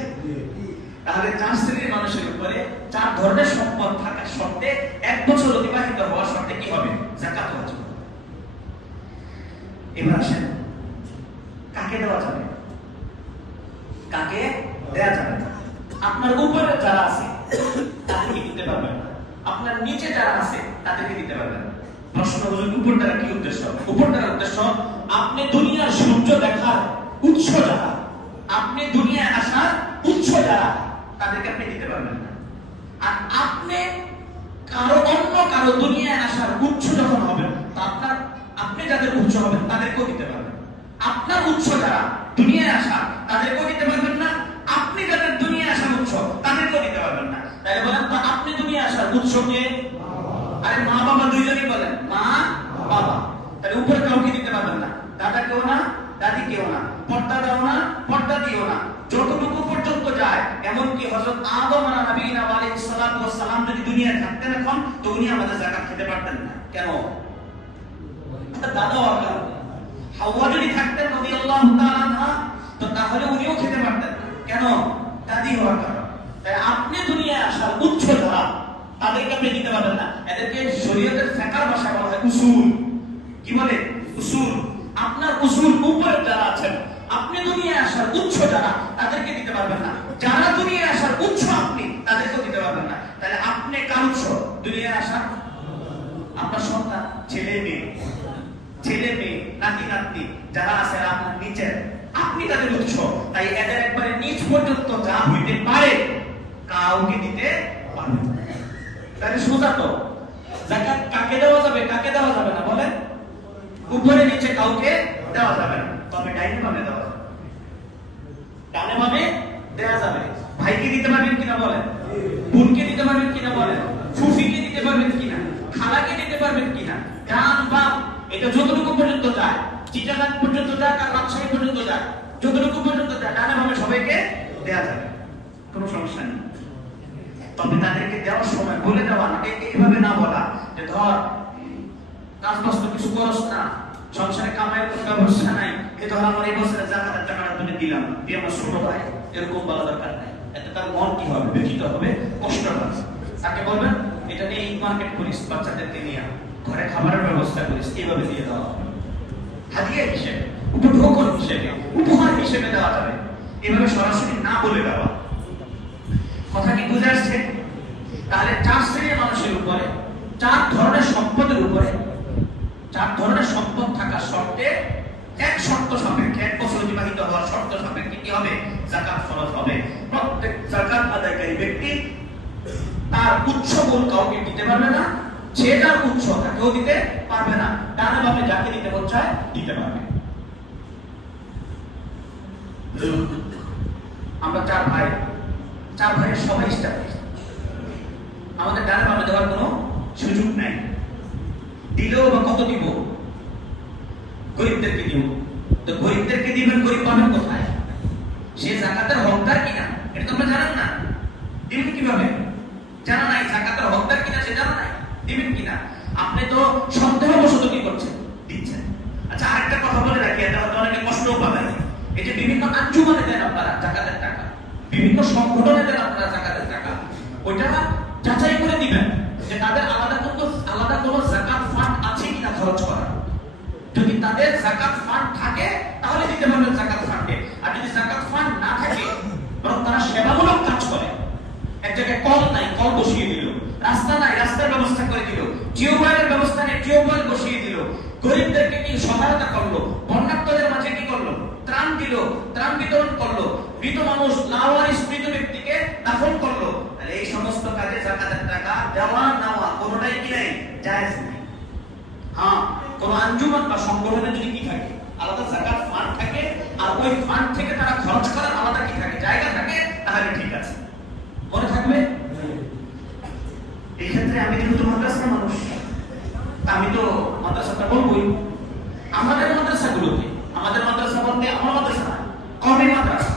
তাহলে 4 শ্রেণীর মানুষের উপরে 4 ধরনের সম্পদ থাকার শর্তে 1 বছর অতিবাহিত হওয়ার শর্তে কি হবে? যাকাত ওয়াজিব। এবার আসেন, কাকে দেওয়া যাবে, কাকে দেয়া যাবে? আপনার উপরে যারা আছে তাদেরকে দিতে পারবেন, আপনার নিচে যারা আছে তাদেরকে দিতে পারবেন। প্রশ্ন হলো উপর দ্বারা কি উদ্দেশ্য? উপর দ্বারা উদ্দেশ্য আপনি দুনিয়ার সূর্য দেখার উৎস যারা, আপনি দুনিয়ায় আসার উৎস যারা, তাদেরকে আপনি দিতে পারবেন না। আর আপনি অন্য কারো দুনিয়ায় আসার উৎস যখন হবেন, আপনি যাদের উৎস হবেন তাদেরকেও দিতে পারবেন। আপনার উৎস যারা দুনিয়ায় আসা তাদেরকেও দিতে পারবেন না, আপনি যাদের দুনিয়ায় আসার উৎস তাদেরকেও দিতে পারবেন না। তাই বলেন তো, আপনি দুনিয়ায় আসার উৎস কে? আরে মা বাবা দুইজনই বলেন, মা বাবা। তাহলে উপরে কাউকে দিতে পারবেন না, দাদা কেউ না, দাদি কেউ না, পর্দা দাও না, পর্দা দিও না, যতটুকু পর্যন্ত যায়। এমনকি হযরত আদম আলাইহিস সালাতু ওয়াস সালাম যদি দুনিয়ায় থাকতেন এখন, তো উনি আমাদের যাকাত খেতে পারতেন না। কেন? দাদা হওয়ার কারণে। হাওয়া যদি থাকতেন রাদিয়াল্লাহু তাআলা আনহা, তো তাহলে উনিও খেতে পারতেন না। কেন? দাদি হওয়ার কারণ। তাই আপনি দুনিয়ায় আসার উচ্চ ধারা, তাদেরকে আপনি দিতে পারবেন না। এদেরকে শরীয়তের ফিকহের ভাষায় বলা হয় উসুল। কি বলে? উসুল। আপনার উসুল উপরে যারা আছেন, আপনি দুনিয়ায় আসার উচ্চ যারা, তাদেরকে দিতে পারবেন না। যারা দুনিয়ায় আসার উচ্চ আপনি, তাদেরকেও দিতে পারবেন না। তাহলে আপনি কার উৎস? দুনিয়ায় আসার আপনার সন্তান, ছেলে মেয়ে, নাতি নাতনি যারা আছে আপনার নিচের, আপনি তাদের উৎস। তাই এদের একবারে নিচ পর্যন্ত যা হইতে পারে কাউকে দিতে পারবে না। তাহলে সোজা তো যাকাত কাকে দেওয়া যাবে, কাকে দেওয়া যাবে না বলেন? উপরে নিচে কাউকে দেওয়া যাবে না, তবে ডাইনে বামে দেওয়া যাবে। ডানে বামে দেওয়া যাবে। ভাইকে দিতে পারবেন কিনা বলেন? বোনকে দিতে পারবেন কিনা বলেন? ফুফিকে দিতে পারবেন কিনা? খালাকে দিতে পারবেন কিনা? ডান বাম এটা যতটুকু পর্যন্ত যায়, চিটাগাং পর্যন্ত যায় আর রাজশাহী পর্যন্ত যায়, যতটুকু পর্যন্ত যায় ডানে বামে সবাইকে দেওয়া যাবে, কোনো সমস্যা নেই। তবে তাদেরকে দেওয়ার সময় বলে দেওয়া না, এইভাবে না বলা যে ধর কাজ বস্তু কিছু করস না, সংসারে কামাইয়ের কোনো ব্যবস্থা নাই, এ ধর আমার এই বছরে জাকাতের টাকাটা তুমি দিলাম, দিয়ে আমার ছোট ভাই, এরকম বলা দরকার নাই। এতে তার মন কি হবে? ব্যথিত হবে, কষ্ট পাবে। তাকে বলবেন এটা নিয়ে ঈদ মার্কেট করিস, বাচ্চাদেরকে নিয়ে ঘরে খাবারের ব্যবস্থা করিস, এইভাবে দিয়ে দেওয়া হবে। হাদিয়া হিসেবে, উপঢৌকন হিসেবে, উপহার হিসেবে দেওয়া যাবে। এভাবে সরাসরি না বলে দেওয়া। কথা কি বুঝে আসছে? তাহলে 4 শ্রেণীর মানুষের উপরে, 4 ধরনের সম্পদের উপরে, 4 ধরনের সম্পদ থাকা শর্তে, এক শর্ত সাপেক্ষে, 1 বছর অতিবাহিত হওয়ার শর্ত সাপেক্ষে কি হবে? যাকাত ফরজ হবে। প্রত্যেক যাকাত আদায়কারী ব্যক্তি তার উৎস বল কাউকে দিতে পারবে না, সে তার উৎস তাকেও দিতে পারবে না। ডানে বামে যাকে দিতে মন চায় দিতে পারবে। আমরা 4 ভাই, 4 ভাইয়ের সবাই স্টাবলিশ, আমাদের ডানে বামে দেওয়ার কোনো সুযোগ নাই। দিলেও বা কত দিব? গরিবদেরকে দিব। তো গরিবদেরকে দিবেন, গরিব পাবেন কোথায়? সে যাকাতের হকদার কিনা এটা তোমরা জানেন না। দিবেন কিভাবে? জানা নাই। যাকাতের হকদার কিনা সে জানা নাই, দিবেন কিনা? আপনি তো সন্দেহবশত কি করছেন? দিচ্ছেন। আচ্ছা, আরেকটা কথা বলে রাখি, এটা হয়তো অনেকে কষ্টও পাবেন। এই যে বিভিন্ন আঞ্জুমানে দেন আপনারা যাকাতের টাকা, বিভিন্ন সংগঠনে দেন আপনারা যাকাতের টাকা, ওইটা যাচাই করে দিবেন যে তাদের আলাদা কোনো যাকাত ফান্ড আছে কিনা খরচ করা। যদি তাদের যাকাত ফান্ড থাকে তাহলে দিতে পারবেন যাকাত ফান্ডে। আর যদি যাকাত ফান্ড না থাকে, বরং তারা সেবামূলক কাজ করে, এক জায়গায় কল নাই, কল বসিয়ে দিল, রাস্তা নাই, রাস্তার ব্যবস্থা করে দিল, টিউবওয়েলের ব্যবস্থা নেই, টিউবওয়েল বসিয়ে দিল, গরিবদেরকে কি সহায়তা করলো, বন্যার্তদের মাঝে কি করলো? ত্রাণ দিল, ত্রাণ বিতরণ করলো, মৃত মানুষ, লাওয়ারিস মৃত ব্যক্তিকে দাফন করলো। তাহলে এই সমস্ত কাজে যাকাতের টাকা দেওয়া নেওয়া কোনোটাই কি নাই? জায়েজ নেই। হ্যাঁ, কোন আঞ্জুমান বা সংগঠনে যদি কি থাকে, আলাদা যাকাত ফান্ড থাকে, আর ওই ফান্ড থেকে তারা খরচ করার আলাদা কি থাকে, জায়গা থাকে, তাহলে ঠিক আছে, মনে থাকবে। এই ক্ষেত্রে আমি যেহেতু মাদ্রাসার মানুষ, আমি তো মাদ্রাসাটা বলবই। আমাদের মাদ্রাসাগুলোতে, আমাদের মাদ্রাসা বলতে আমার মাদ্রাসা না, কওমি মাদ্রাসা,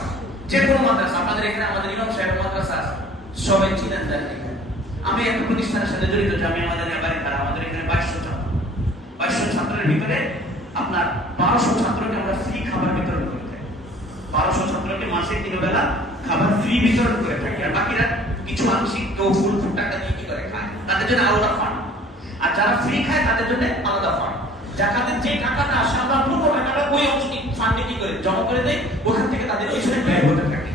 যে কোনো মাদ্রাসা, আমাদের এখানে আমাদের ইমাম সাহেবের মাদ্রাসা আছে, সবাই চিনেন জানেন। আমি একটা প্রতিষ্ঠানের সাথে জড়িত, আমি আমাদের বাড়ি খারাপ, আমাদের এখানে 2200 ছাত্রের ভিতরে আপনার 1200 ছাত্রকে আমরা ফ্রি খাবার বিতরণ করে থাকি। 1200 ছাত্রকে মাসে 3 বেলা খাবার ফ্রি বিতরণ করে থাকি। আর বাকিরা কিছু আংশিক কেউ ফুল টাকা দিয়ে কি করে খায়, তাদের জন্য আলাদা ফান্ড। আর যারা ফ্রি খায় তাদের জন্য আলাদা ফান্ড। যাকাতের যে টাকাটা আসে আমরা পুরো টাকাটা ওই অংশটি ফান্ডে কি করে জমা করে দেই, ওখান থেকে তাদের পিছনে ব্যয় হতে থাকে।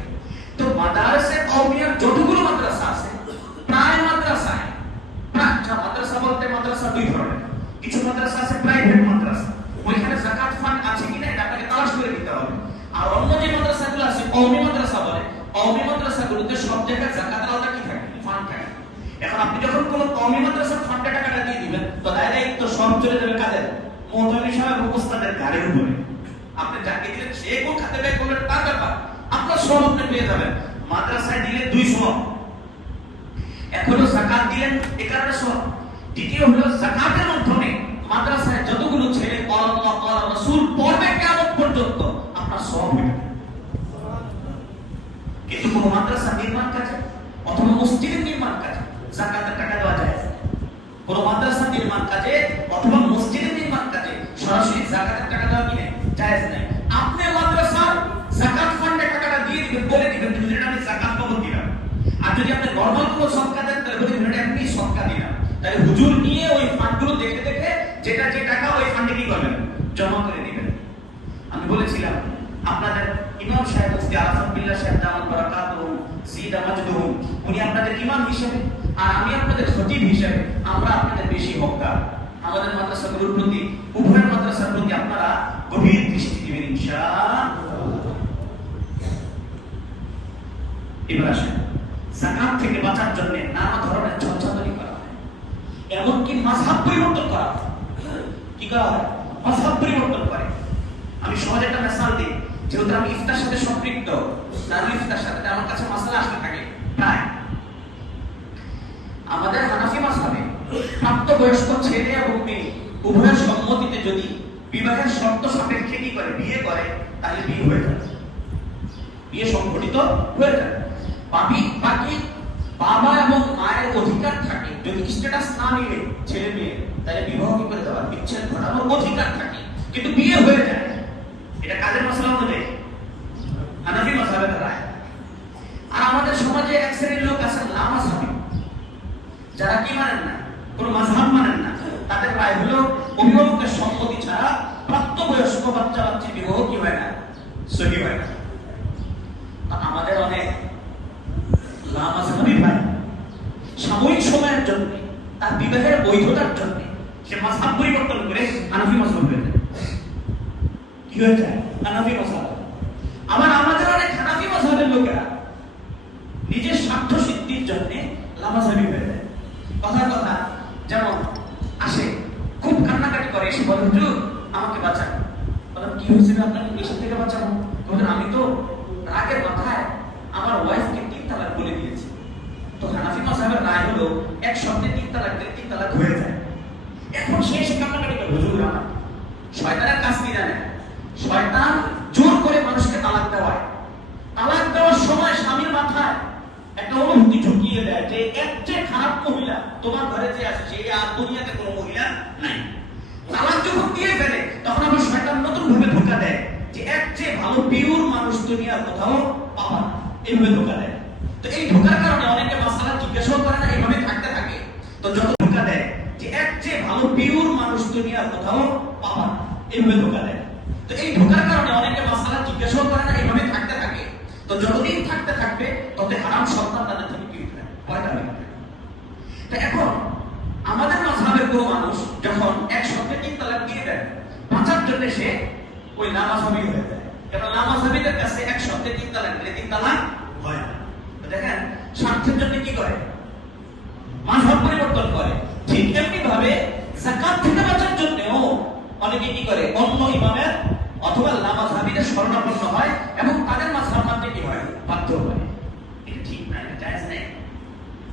তো মাদ্রাসা কওমিয়ার যতগুলো মাদ্রাসা আছে, প্রায় মাদ্রাসায়, মাদ্রাসা বলতে মাদ্রাসা 2 ধরনের। কিছু মাদ্রাসা আছে প্রাইভেট মাদ্রাসা, ওইখানে যাকাত ফান্ড আছে কিনা এটা আপনাকে তালাশ করে দিতে হবে। আর অন্য যে মাদ্রাসাগুলো আছে কওমি মাদ্রাসা বলে, কওমি মাদ্রাসাগুলোতে সব জায়গায় যাকাতের আলাদা কি থাকে? ফান্ড থাকে। এখন আপনি যখন কোন কওমি মাদ্রাসার ফান্ডে টাকাটা দিয়ে দিবেন, তো দায়িত্ব সব চলে যাবে কাদের? মুহতামিম সাহেব উপস্থাদের ঘাড়ের উপরে। আপনি যাকে দিলেন সে কোন খাতে ব্যয় করলেন তার ব্যাপার, আপনার সব আপনি পেয়ে যাবেন। মাদ্রাসায় দিলেন 200, এখনো যাকাত দিলেন 1100। দ্বিতীয় হলো যাকাতের মাধ্যমে মাদ্রাসায় যতগুলো ছেলে আল্লাহ ওয়া রাসূল পড়বে কিয়ামত পর্যন্ত আপনার সব হবে। কিন্তু কোন মাদ্রাসা নির্মাণ কাজে অথবা মসজিদের নির্মাণ কাজে যাকাতের টাকা দেওয়া যায় না। কোন মাদ্রাসা নির্মাণ কাজে অথবা মসজিদের নির্মাণ কাজে সরাসরি যাকাতের টাকা দেওয়া কি নাই? জায়েজ নাই। আপনি মাদ্রাসার যাকাত হুজুর এটা আমি যাকাত বাবদ দিলাম। আর যদি আপনি নরমাল কোনো সদকা দেন তাহলে বলি এটা এমনি সদকা দিলাম। তাহলে হুজুর নিয়ে ওই ফান্ডগুলো দেখে দেখে যেটা যে টাকা ওই ফান্ডে কি করবেন, জমা করে দিবেন। আমি বলেছিলাম আপনাদের ইমাম সাহেব মুফতি আরাফাত বিল্লাহ সাহেব দামাত বারাকাতুহু জিদা মাজদুহু, উনি আপনাদের ইমাম হিসেবে আর আমি আপনাদের খতিব হিসেবে আমরা আপনাদের বেশি হকদার। আমাদের মাদ্রাসাগুলোর প্রতি, উভয় মাদ্রাসার প্রতি আপনারা গভীর দৃষ্টি দিবেন ইনশাআল্লাহ। এবার আসেন, যাকাত থেকে বাঁচার জন্য নানা ধরনের ছলচাতুরি করা হয়, এমনকি মাযহাব পরিবর্তন করা হয়। কি করা হয়? মাযহাব পরিবর্তন করে। আমি সহজ একটা মিসাল দিই, যেহেতু আমি ইফতার সাথে সম্পৃক্ত, দারুল ইফতার সাথে আমার কাছে মাসালা আসতে থাকে প্রায়। আমাদের হানাফি মাযহাবে প্রাপ্তবয়স্ক ছেলে এবং মেয়ে উভয়ের সম্মতিতে যদি বিবাহের শর্ত সাপেক্ষে কি করে বিয়ে করে, তাহলে বিয়ে হয়ে যায়, বিয়ে সংঘটিত হয়ে যায়। বাকি বাবা এবং মায়ের অধিকার থাকে, যদি স্ট্যাটাস না মিলে ছেলে মেয়ে, তাহলে বিবাহ কি করে দেওয়া, বিচ্ছেদ ঘটানোর অধিকার থাকে, কিন্তু বিয়ে হয়ে যায়। এটা কাদের মাসলা অনুযায়ী? হানাফি মাযহাবের রায়। আর আমাদের সমাজে এক শ্রেণীর লোক আছেন লামাযহাবী, যারা কি মানেন না, কোন মাযহাব মানেন না। তাদের রায় হলো অভিভাবকের সম্মতি ছাড়া প্রাপ্তবয়স্ক বাচ্চা বাচ্চা বিবাহ কি হয় না, সহি হয় না। আমাদের অনেক লামাযহাবী ভাই সাময়িক সময়ের জন্য তার বিবাহের বৈধতার জন্য সে মাযহাব পরিবর্তন করে হানাফি মাযহাব হয়ে যায়। কি হয়ে যায়? হানাফি মাযহাব। আবার আমাদের অনেক হানাফি মাযহাবের লোকেরা নিজের স্বার্থ সিদ্ধির জন্য লামাযহাবী হয়ে যায়। কথার কথা, যেমন আসে খুব কান্নাকাটি করে, এসে বলে হুজুর আমাকে বাঁচান। বলেন কি হয়েছে আপনাকে, এসব থেকে বাঁচাবো? বলেন আমি তো রাগের মাথায় আমার ওয়াইফকে 3 তালাক বলে দিয়েছি। তো হানাফি মাযহাবের রায় হলো এক শব্দে 3 তালাক দিলে 3 তালাক হয়ে যায়। এখন সে এসে কান্নাকাটি করে, হুজুর আমার শয়তানের কাজ কি জানেন? শয়তান জোর করে মানুষকে তালাক দেওয়ায়, তালাক দেওয়ার সময় স্বামীর মাথায় একটা অনুভূতি ঢুকিয়ে দেয় যে এর চেয়ে খারাপ মহিলা তোমার ঘরে যে আছে সে আর দুনিয়াতে কোনো মহিলা নাই। তালাক যখন দিয়ে ফেলে তখন আবার শয়তান নতুন ভাবে ধোঁকা দেয় যে এর চেয়ে ভালো পিওর মানুষ দুনিয়ার কোথাও পাবা না, এইভাবে ধোঁকা দেয়। তো এই ধোঁকার কারণে অনেকে মাসালা জিজ্ঞাসা করে না, এইভাবে থাকতে থাকে। তো যত ধোঁকা দেয় যে এর চেয়ে ভালো পিওর মানুষ দুনিয়ার কোথাও পাবা না, এইভাবে ধোঁকা দেয়। তো এই ধোঁকার কারণে অনেকে মাসালা জিজ্ঞাসা করে না, এইভাবে থাকতে থাকে। তো যতদিন থাকতে থাকবে তত হারাম সন্তান তাদের থেকে কি উঠবে, পয়দা হয়ে যাবে। তো এখন আমাদের মাযহাবের কোনো মানুষ যখন এক শব্দে 3 তালাক দিয়ে দেয়, বাঁচার জন্য সে ওই লামাযহাবী হয়ে যায়। কারণ লামাযহাবীদের কাছে এক শব্দে 3 তালাক দিলে 3 তালাক হয় না। তো দেখেন স্বার্থের জন্য কি করে, মাযহাব পরিবর্তন করে। ঠিক এমনি ভাবে যাকাত থেকে বাঁচার জন্যও অনেকে কি করে, অন্য ইমামের অথবা লামাযহাবীদের শরণাপন্ন হয় এবং তাদের মাযহাব মানতে কি হয়, বাধ্য হয়। এটা ঠিক না, এটা জায়েজ নেই।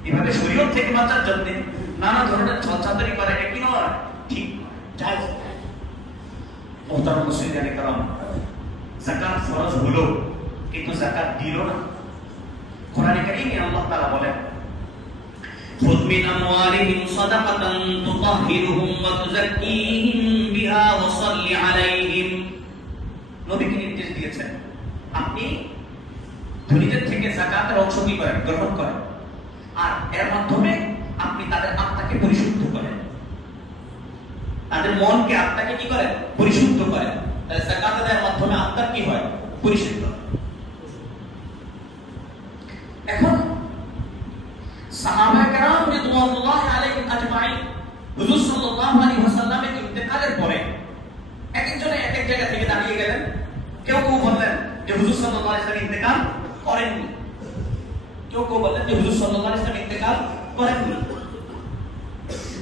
এভাবে শরীয়ত থেকে বাঁচার জন্য নানা ধরনের ছলচাতুরি করে, এটা কি নয়, ঠিক নয়, জায়েজ নয়। মুহতারাম মুসলিমিন کرام, যাকাত ফরজ হলো কিন্তু যাকাত দিল না। কোরআনে কারীমে আল্লাহ তাআলা বলেন, খুদ মিন আমওয়ালিহিম সাদাকাতান তুতাহহিরুহুম ওয়া তুযাক্কিহিম বিহা ওয়া সাল্লি আলাইহিম। নবীকে নির্দেশ দিয়েছেন আপনি ধনীদের থেকে যাকাতের অংশ কি করেন, গ্রহণ করেন, আর এর মাধ্যমে আপনি তাদের আত্মাকে পরিশুদ্ধ করেন, তাদের মনকে আত্মাকে কি করেন, পরিশুদ্ধ করেন। তাহলে যাকাত দেওয়ার মাধ্যমে আত্মার কি হয়, পরিশুদ্ধ। এখন সাহাবায়ে কেরাম রিদওয়ানুল্লাহি আলাইহিম আজমাইন হুজুর সাল্লাল্লাহু আলাইহি ওয়াসাল্লামের ইন্তেকালের পরে এক একজনে এক এক জায়গা থেকে দাঁড়িয়ে গেলেন। কেউ কেউ বললেন যে হুজুর সাল্লাল্লাহু আলাইহি ওয়াসাল্লাম ইন্তেকাল করেননি, কেউ কেউ বললেন যে হুজুর সাল্লাল্লাহু আলাইহি ওয়াসাল্লাম ইন্তেকাল করেননি।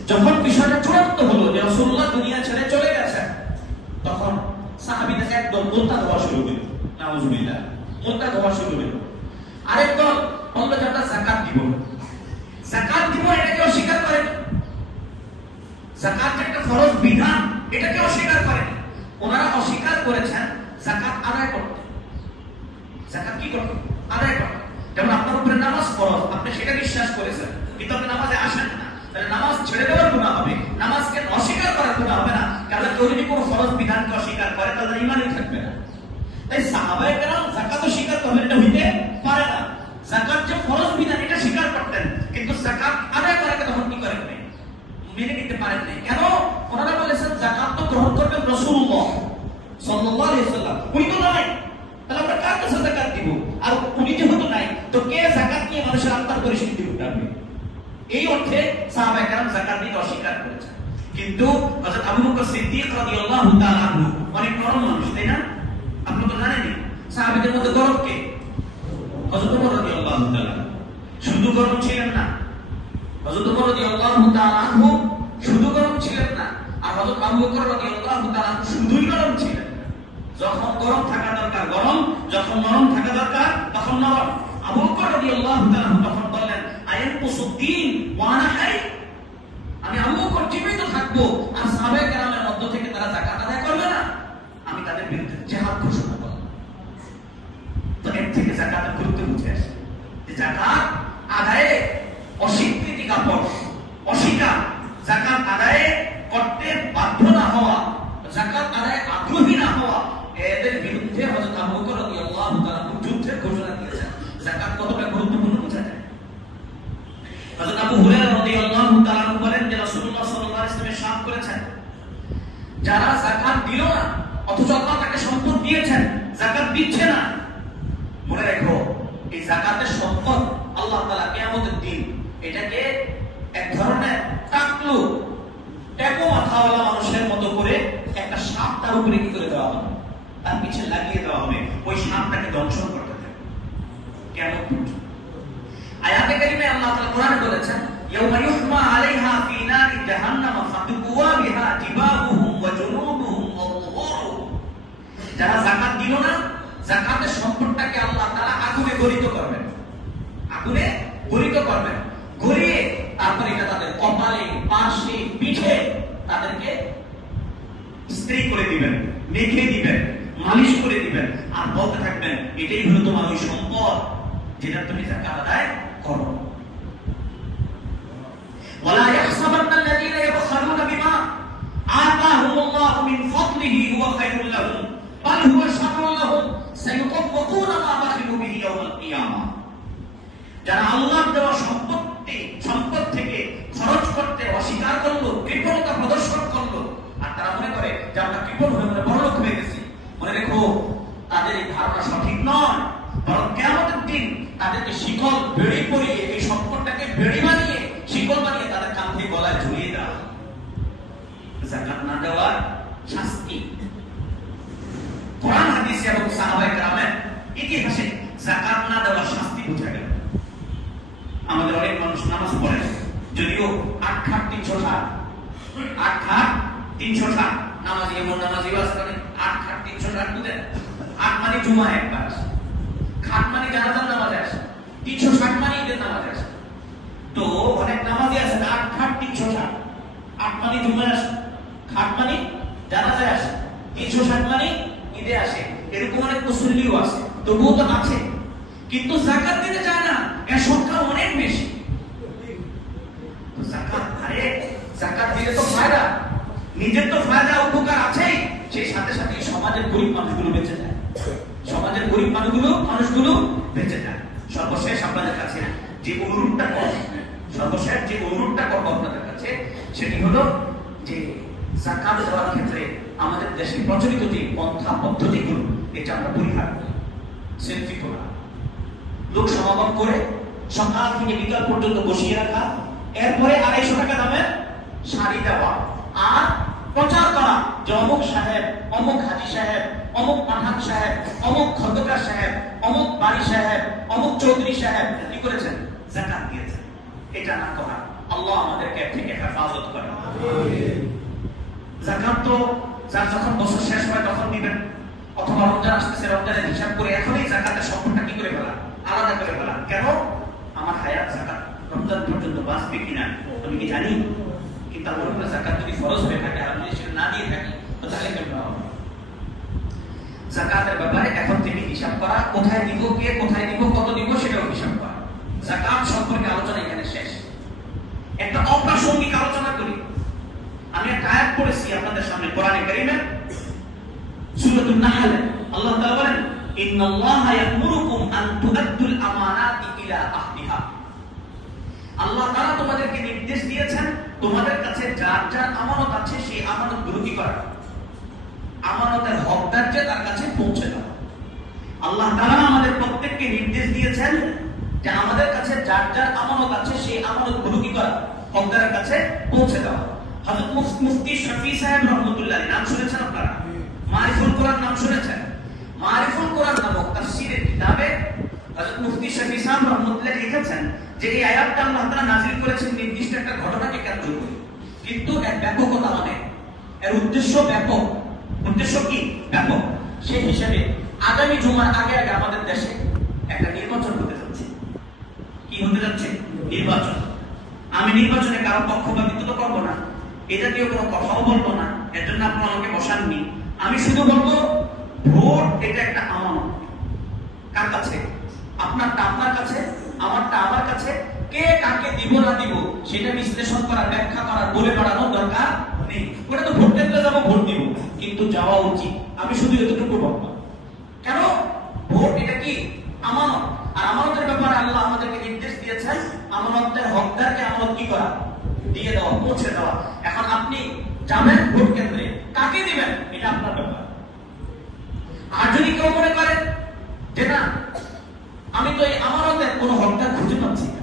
যখন বিষয়টা চূড়ান্ত হলো যে রাসূলুল্লাহ দুনিয়া ছেড়ে চলে গেছেন, তখন সাহাবীদের একদল মুরতাদ হওয়া শুরু হলো, নাউজুবিল্লাহ, মুরতাদ হওয়া শুরু হলো। আরেক দল বলল যে আমরা যাকাত দিব, যাকাত দিব, এটাকে অস্বীকার করেন। যাকাত একটা ফরজ বিধান, এটাকে অস্বীকার করেন। ওনারা অস্বীকার করেছেন যাকাত আদায় করতে। যাকাত কি করতে, আদায় করতে। যেমন আপনার উপরে নামাজ ফরজ, আপনি সেটা বিশ্বাস করেছেন, কিন্তু আপনি নামাজে আসেন না, তাহলে নামাজ ছেড়ে দেওয়ার গুনাহ হবে, নামাজকে অস্বীকার করার গুনাহ হবে না। কারণ কেউ যদি কোনো ফরজ বিধানকে অস্বীকার করে তাহলে ঈমানই থাকবে না। তাই সাহাবায়ে কেরাম যাকাত অস্বীকার করবেন, এটা হইতে পারে পারে না, যাকাত যে ফরজ বিধান এটা স্বীকার করতেন, কিন্তু যাকাত আদায় করাকে তখন কি করেন নাই, মেনে নিতে পারেন নাই। কেন? ওনারা বলেছেন যাকাত তো গ্রহণ করবেন রাসূলুল্লাহ সাল্লাল্লাহু আলাইহি ওয়াসাল্লাম, উনি তো নাই, তাহলে আমরা কার কাছে যাকাত দিব? আর উনি যেহেতু নাই, তো কে যাকাত নিয়ে মানুষের আত্মার পরিশুদ্ধি ঘটাবে? এই অর্থে সাহাবায়ে কেরাম যাকাত দিতে অস্বীকার করেছেন। কিন্তু হযরত আবু বকর সিদ্দিক রাদিয়াল্লাহু তাআলা আনহু অনেক নরম মানুষ, তাই না? আপনি তো জানেনই সাহাবীদের মধ্যে গরম কে? হযরত ওমর রাদিয়াল্লাহু তাআলা শুধু গরম ছিলেন না, হযরত ওমর রাদিয়াল্লাহু তাআলা আনহু শুধু গরম ছিলেন না, আর হযরত আবু বকর রাদিয়াল্লাহু তাআলা আনহু শুধুই গরম ছিলেন। যখন গরম থাকা দরকার গরম, যখন নরম থাকা দরকার তখন নরম। আবু বকর রাদিয়াল্লাহু তাআলা তখন বললেন, আয়ানকুসুদ্দিন ওয়া আনা হাই, আমি আবু বকর জীবিত থাকবো আর সাহাবায়ে কেরামের মধ্য থেকে তারা যাকাত আদায় করবে না, আমি তাদের বিরুদ্ধে জিহাদ ঘোষণা করব। তো এর থেকে যাকাতের গুরুত্ব বুঝে আসে যে যাকাত আদায়ে অস্বীকৃতি জ্ঞাপন, অস্বীকার, যাকাত আদায়ে করতে বাধ্য না হওয়া, যাকাত আদায়ে আগ্রহী না হওয়া, এদের বিরুদ্ধে হযরত আবু বকর রাদিয়াল্লাহু তাআলা যুদ্ধের ঘোষণা দিয়েছেন। যাকাত কতটা গুরুত্বপূর্ণ বোঝা যায়। হযরত আবু হুরায়রা রাদিয়াল্লাহু তাআলা বলেন যে রাসূলুল্লাহ সাল্লাল্লাহু আলাইহি ওয়াসাল্লাম ইরশাদ করেছেন, যারা যাকাত দিল না অথচ আল্লাহ তাকে সম্পদ দিয়েছেন, যাকাত দিচ্ছে না, মনে রেখো এই যাকাতের সম্পদ আল্লাহ তাআলা কিয়ামতের দিন এটাকে এক ধরনের টাকলু ট্যাকো মাথাওয়ালা মানুষের মতো করে একটা সাপ তার উপরে কি করে দেওয়া হবে, তার পিছে লাগিয়ে দেওয়া হবে, ওই সাপটাকে দংশন করতে থাকবে কিয়ামত পর্যন্ত। আয়াতে কারিমে আল্লাহ তাআলা কোরআনে বলেছেন, ইয়াউমা ইউহমা আলাইহা ফি নারি জাহান্নাম ফাতুকুয়া বিহা জিবাহুহুম ওয়া জুনুবুহুম ওয়া যুহুরুহুম। যারা যাকাত দিল না, যাকাতের সম্পদটাকে আল্লাহ তাআলা আগুনে গলিত করবেন, আগুনে গলিত করবেন, গলিয়ে তারপরে এটা তাদের কপালে, পাশে, পিঠে তাদেরকে ইস্ত্রি করে দিবেন, মেখে দিবেন, মালিশ করে দিবেন, আর বলতে থাকবেন এটাই হলো তোমার ওই সম্পদ যেটা তুমি যাকাত আদায় করো। ওয়ালা ইয়াহসাবান্নাল্লাযীনা ইয়াবখালুনা বিমা আতাহুমুল্লাহু মিন ফাদলিহি হুয়া খায়রুল লাহুম বাল হুয়া শাররুল লাহুম সায়ুতাওয়াকুনা মা বাখিলু বিহি ইয়াওমাল কিয়ামাহ। যারা আল্লাহর দেওয়া সম্পদ থেকে খরচ করতে অস্বীকার করলো, কৃপণতা প্রদর্শন করলো, আর তারা মনে করে যে আমরা কৃপণ হয়ে মানে বড়লোক হয়ে গেছি, মনে রেখো তাদের এই ধারণা সঠিক নয়। বরং কিয়ামতের দিন তাদেরকে শিকল বেড়ি পরিয়ে, এই সম্পদটাকে বেড়ি বানিয়ে, শিকল বানিয়ে তাদের কাঁধে গলায় ঝুলিয়ে দেওয়া। যাকাত না দেওয়ার শাস্তি কোরআন হাদিস এবং সাহাবায়ে কেরামের ইতিহাসে যাকাত না দেওয়ার শাস্তি বোঝা গেল। আমাদের অনেক মানুষ নামাজ পড়ে, যদিও 8 খাট 360, 8 খাট 360 নামাজি, এমন নামাজি আছে 8 খাট 360 বুঝেন, 8 মানে জুমা একবার, খাট মানে জানাজার নামাজে আসে, 360 মানে ঈদের নামাজে আসে। তো অনেক নামাজি আছে 8 খাট 360, 8 মানে জুমায় আসে, খাট মানে জানাজায় আসে, 360 মানে ঈদে আসে, এরকম অনেক মুসল্লিও আছে, তবুও তো আছে, কিন্তু যাকাত দিতে চায় না, এর সংখ্যা অনেক বেশি। তো যাকাত দিলে তো ফায়দা, নিজের তো ফায়দা উপকার আছেই, সেই সাথে সাথে সমাজের গরিব মানুষগুলো বেঁচে যায়, সমাজের গরিব মানুষগুলো বেঁচে যায়। সর্বশেষ আপনাদের কাছে যে অনুরোধটা করব আপনাদের কাছে, সেটি হলো যে যাকাত দেওয়ার ক্ষেত্রে আমাদের দেশে প্রচলিত যে পন্থা পদ্ধতিগুলো, এটা আমরা পরিহার করি। সেলফি তোলা, লোক সমাগম করে সকাল থেকে বিকাল পর্যন্ত বসিয়ে রাখা, এরপরে 250 টাকা দামের শাড়ি দেওয়া, আর প্রচার করা যে অমুক সাহেব, অমুক হাজি সাহেব, অমুক পাঠান সাহেব, অমুক খন্দকার সাহেব, অমুক বাড়ি সাহেব, অমুক চৌধুরী সাহেব কি করেছেন, যাকাত দিয়েছেন। এটা না করা, আল্লাহ আমাদেরকে থেকে হেফাজত করে। যাকাত তো যার যখন বছর শেষ হয় তখন দিবেন, অথবা রমজান আসতেছে, রমজানের হিসাব করে এখনই যাকাতের সম্পদটা কি করে ফেলা, আলাদা করে ফেলা। কেন? আমার হায়াত যাকাত রমজান পর্যন্ত বাঁচবে কিনা আমি কি জানি, কিন্তু আমার উপরে যাকাত যদি ফরজ হয়ে থাকে আর আমি সেটা না দিয়ে থাকি, তো তাহলে কেমন হবে? যাকাতের ব্যাপারে এখন থেকে হিসাব করা, কোথায় দিব, কে কোথায় দিব, কত দিব, সেটাও হিসাব করা। যাকাত সম্পর্কে আলোচনা এখানে শেষ। একটা অপ্রাসঙ্গিক আলোচনা করি। আমি একটা আয়াত পড়েছি আপনাদের সামনে কোরআনে কারীমের সূরাতুন নাহল। আল্লাহ তাআলা বলেন, ইন্নাল্লাহা ইয়া'মুরুকুম আন তু'আদ্দুল আমানাতি ইলা আহলিহা। আল্লাহ তাআলা তোমাদেরকে নির্দেশ দিয়েছেন তোমাদের কাছে যার যার আমানত আছে সেই আমানতগুলো কি করা, আমানতের হকদার যে তার কাছে পৌঁছে দাও। আল্লাহ তাআলা আমাদের প্রত্যেককে নির্দেশ দিয়েছেন যে আমাদের কাছে যার যার আমানত আছে সেই আমানতগুলো কি করা, হকদারের কাছে পৌঁছে দেওয়া। হযরত মুফতি শফি সাহেব রাহমাতুল্লাহ আলাইহি নাম শুনেছেন আপনারা? মারিফুল কোরআন নাম শুনেছেন? মারিফুল কোরআন নামক তাফসীরের কিতাবে হযরত মুফতি শফি সাহেব রাহমাতুল্লাহ লিখেছেন যে এই আয়াতটা আল্লাহ তাআলা নাযিল করেছেন নির্দিষ্ট একটা ঘটনাকে কেন্দ্র করে, কিন্তু এর ব্যাপকতা অনেক, এর উদ্দেশ্য ব্যাপক। উদ্দেশ্য কি? ব্যাপক। সেই হিসেবে আগামী জুমার আগে আগে আমাদের দেশে একটা নির্বাচন হতে যাচ্ছে। কি হতে যাচ্ছে? নির্বাচন। আমি নির্বাচনে কারো পক্ষপাতিত্ব তো করবো না, এ জাতীয় কোনো কথাও বলবো না, এর জন্য আপনারা আমাকে বসাননি। আমি শুধু বলবো ভোট এটা একটা আমানত। কার কাছে? আপনারটা আপনার কাছে, আমারটা আমার কাছে। কে কাকে দিব না দিব সেটা বিশ্লেষণ করার, ব্যাখ্যা করার, বলে বেড়ানোর দরকার নেই। ওটা তো ভোট কেন্দ্রে যাবো, ভোট দিব, কিন্তু যাওয়া উচিত। আমি শুধু এতটুকু বলবো। কেন? ভোট এটা কি? আমানত। আর আমানতের ব্যাপারে আল্লাহ আমাদেরকে নির্দেশ দিয়েছেন আমানতের হকদারকে আমানত কি করা, দিয়ে দেওয়া, পৌঁছে দেওয়া। এখন আপনি যাবেন ভোট কেন্দ্রে, কাকে দিবেন এটা আপনার ব্যাপার। আর যদি কেউ মনে করেন যে না আমি তো এই আমানতের কোনো হকদার খুঁজে পাচ্ছি না,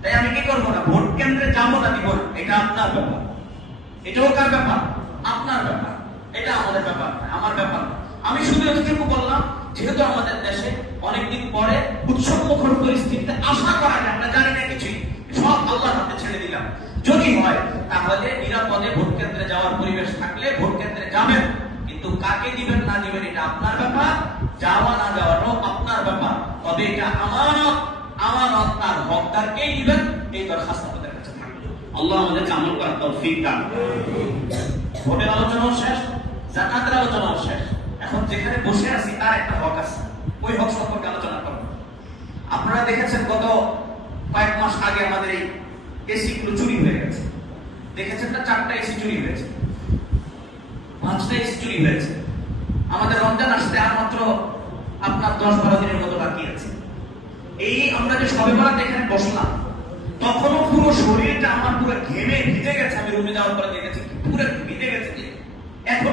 তাই আমি কি করবো না, ভোট কেন্দ্রে যাবো না, দিব না, এটা আপনার ব্যাপার। এটাও কার ব্যাপার? আপনার ব্যাপার। এটা আমাদের ব্যাপার না, আমার ব্যাপার না। আমি শুধু এতটুকু বললাম, যেহেতু আমাদের দেশে অনেকদিন পরে উৎসব মুখর পরিস্থিতিতে আশা করা যায়, আমরা জানি না কিছুই, সব আল্লাহর হাতে ছেড়ে দিলাম। যদি হয় তাহলে নিরাপদে ভোট কেন্দ্রে যাওয়ার পরিবেশ থাকলে ভোট কেন্দ্রে যাবেন, কিন্তু কাকে দিবেন না দিবেন এটা আপনার ব্যাপার, যাওয়া না যাওয়ারও আপনার ব্যাপার। তবে এটা আমানত, আমানত তার হকদারকেই দিবেন, এই দরখাস্ত আপনাদের কাছে থাকবে। আল্লাহ আমাদেরকে আমল করার তৌফিক দান করুন। ভোটের আলোচনাও শেষ, জাকাতের আলোচনাও শেষ। এখন যেখানে বসে আছি তার একটা হক আছে, ওই হক সম্পর্কে আলোচনা করব। আপনারা দেখেছেন গত কয়েক মাস আগে আমাদের এই এসি গুলো চুরি হয়ে গেছে। দেখেছেন না? 4টা এসি চুরি হয়েছে, 5টা এসি চুরি হয়েছে। আমাদের রমজান আসতে আর মাত্র আপনার 10-12 দিনের মতো বাকি আছে। এই আমরা যে সবে বরাত এখানে বসলাম, তখনও পুরো শরীরটা আমার পুরো ঘেমে ভিজে গেছে। আমি রুমে যাওয়ার পরে দেখেছি পুরো ভিজে গেছে। এখন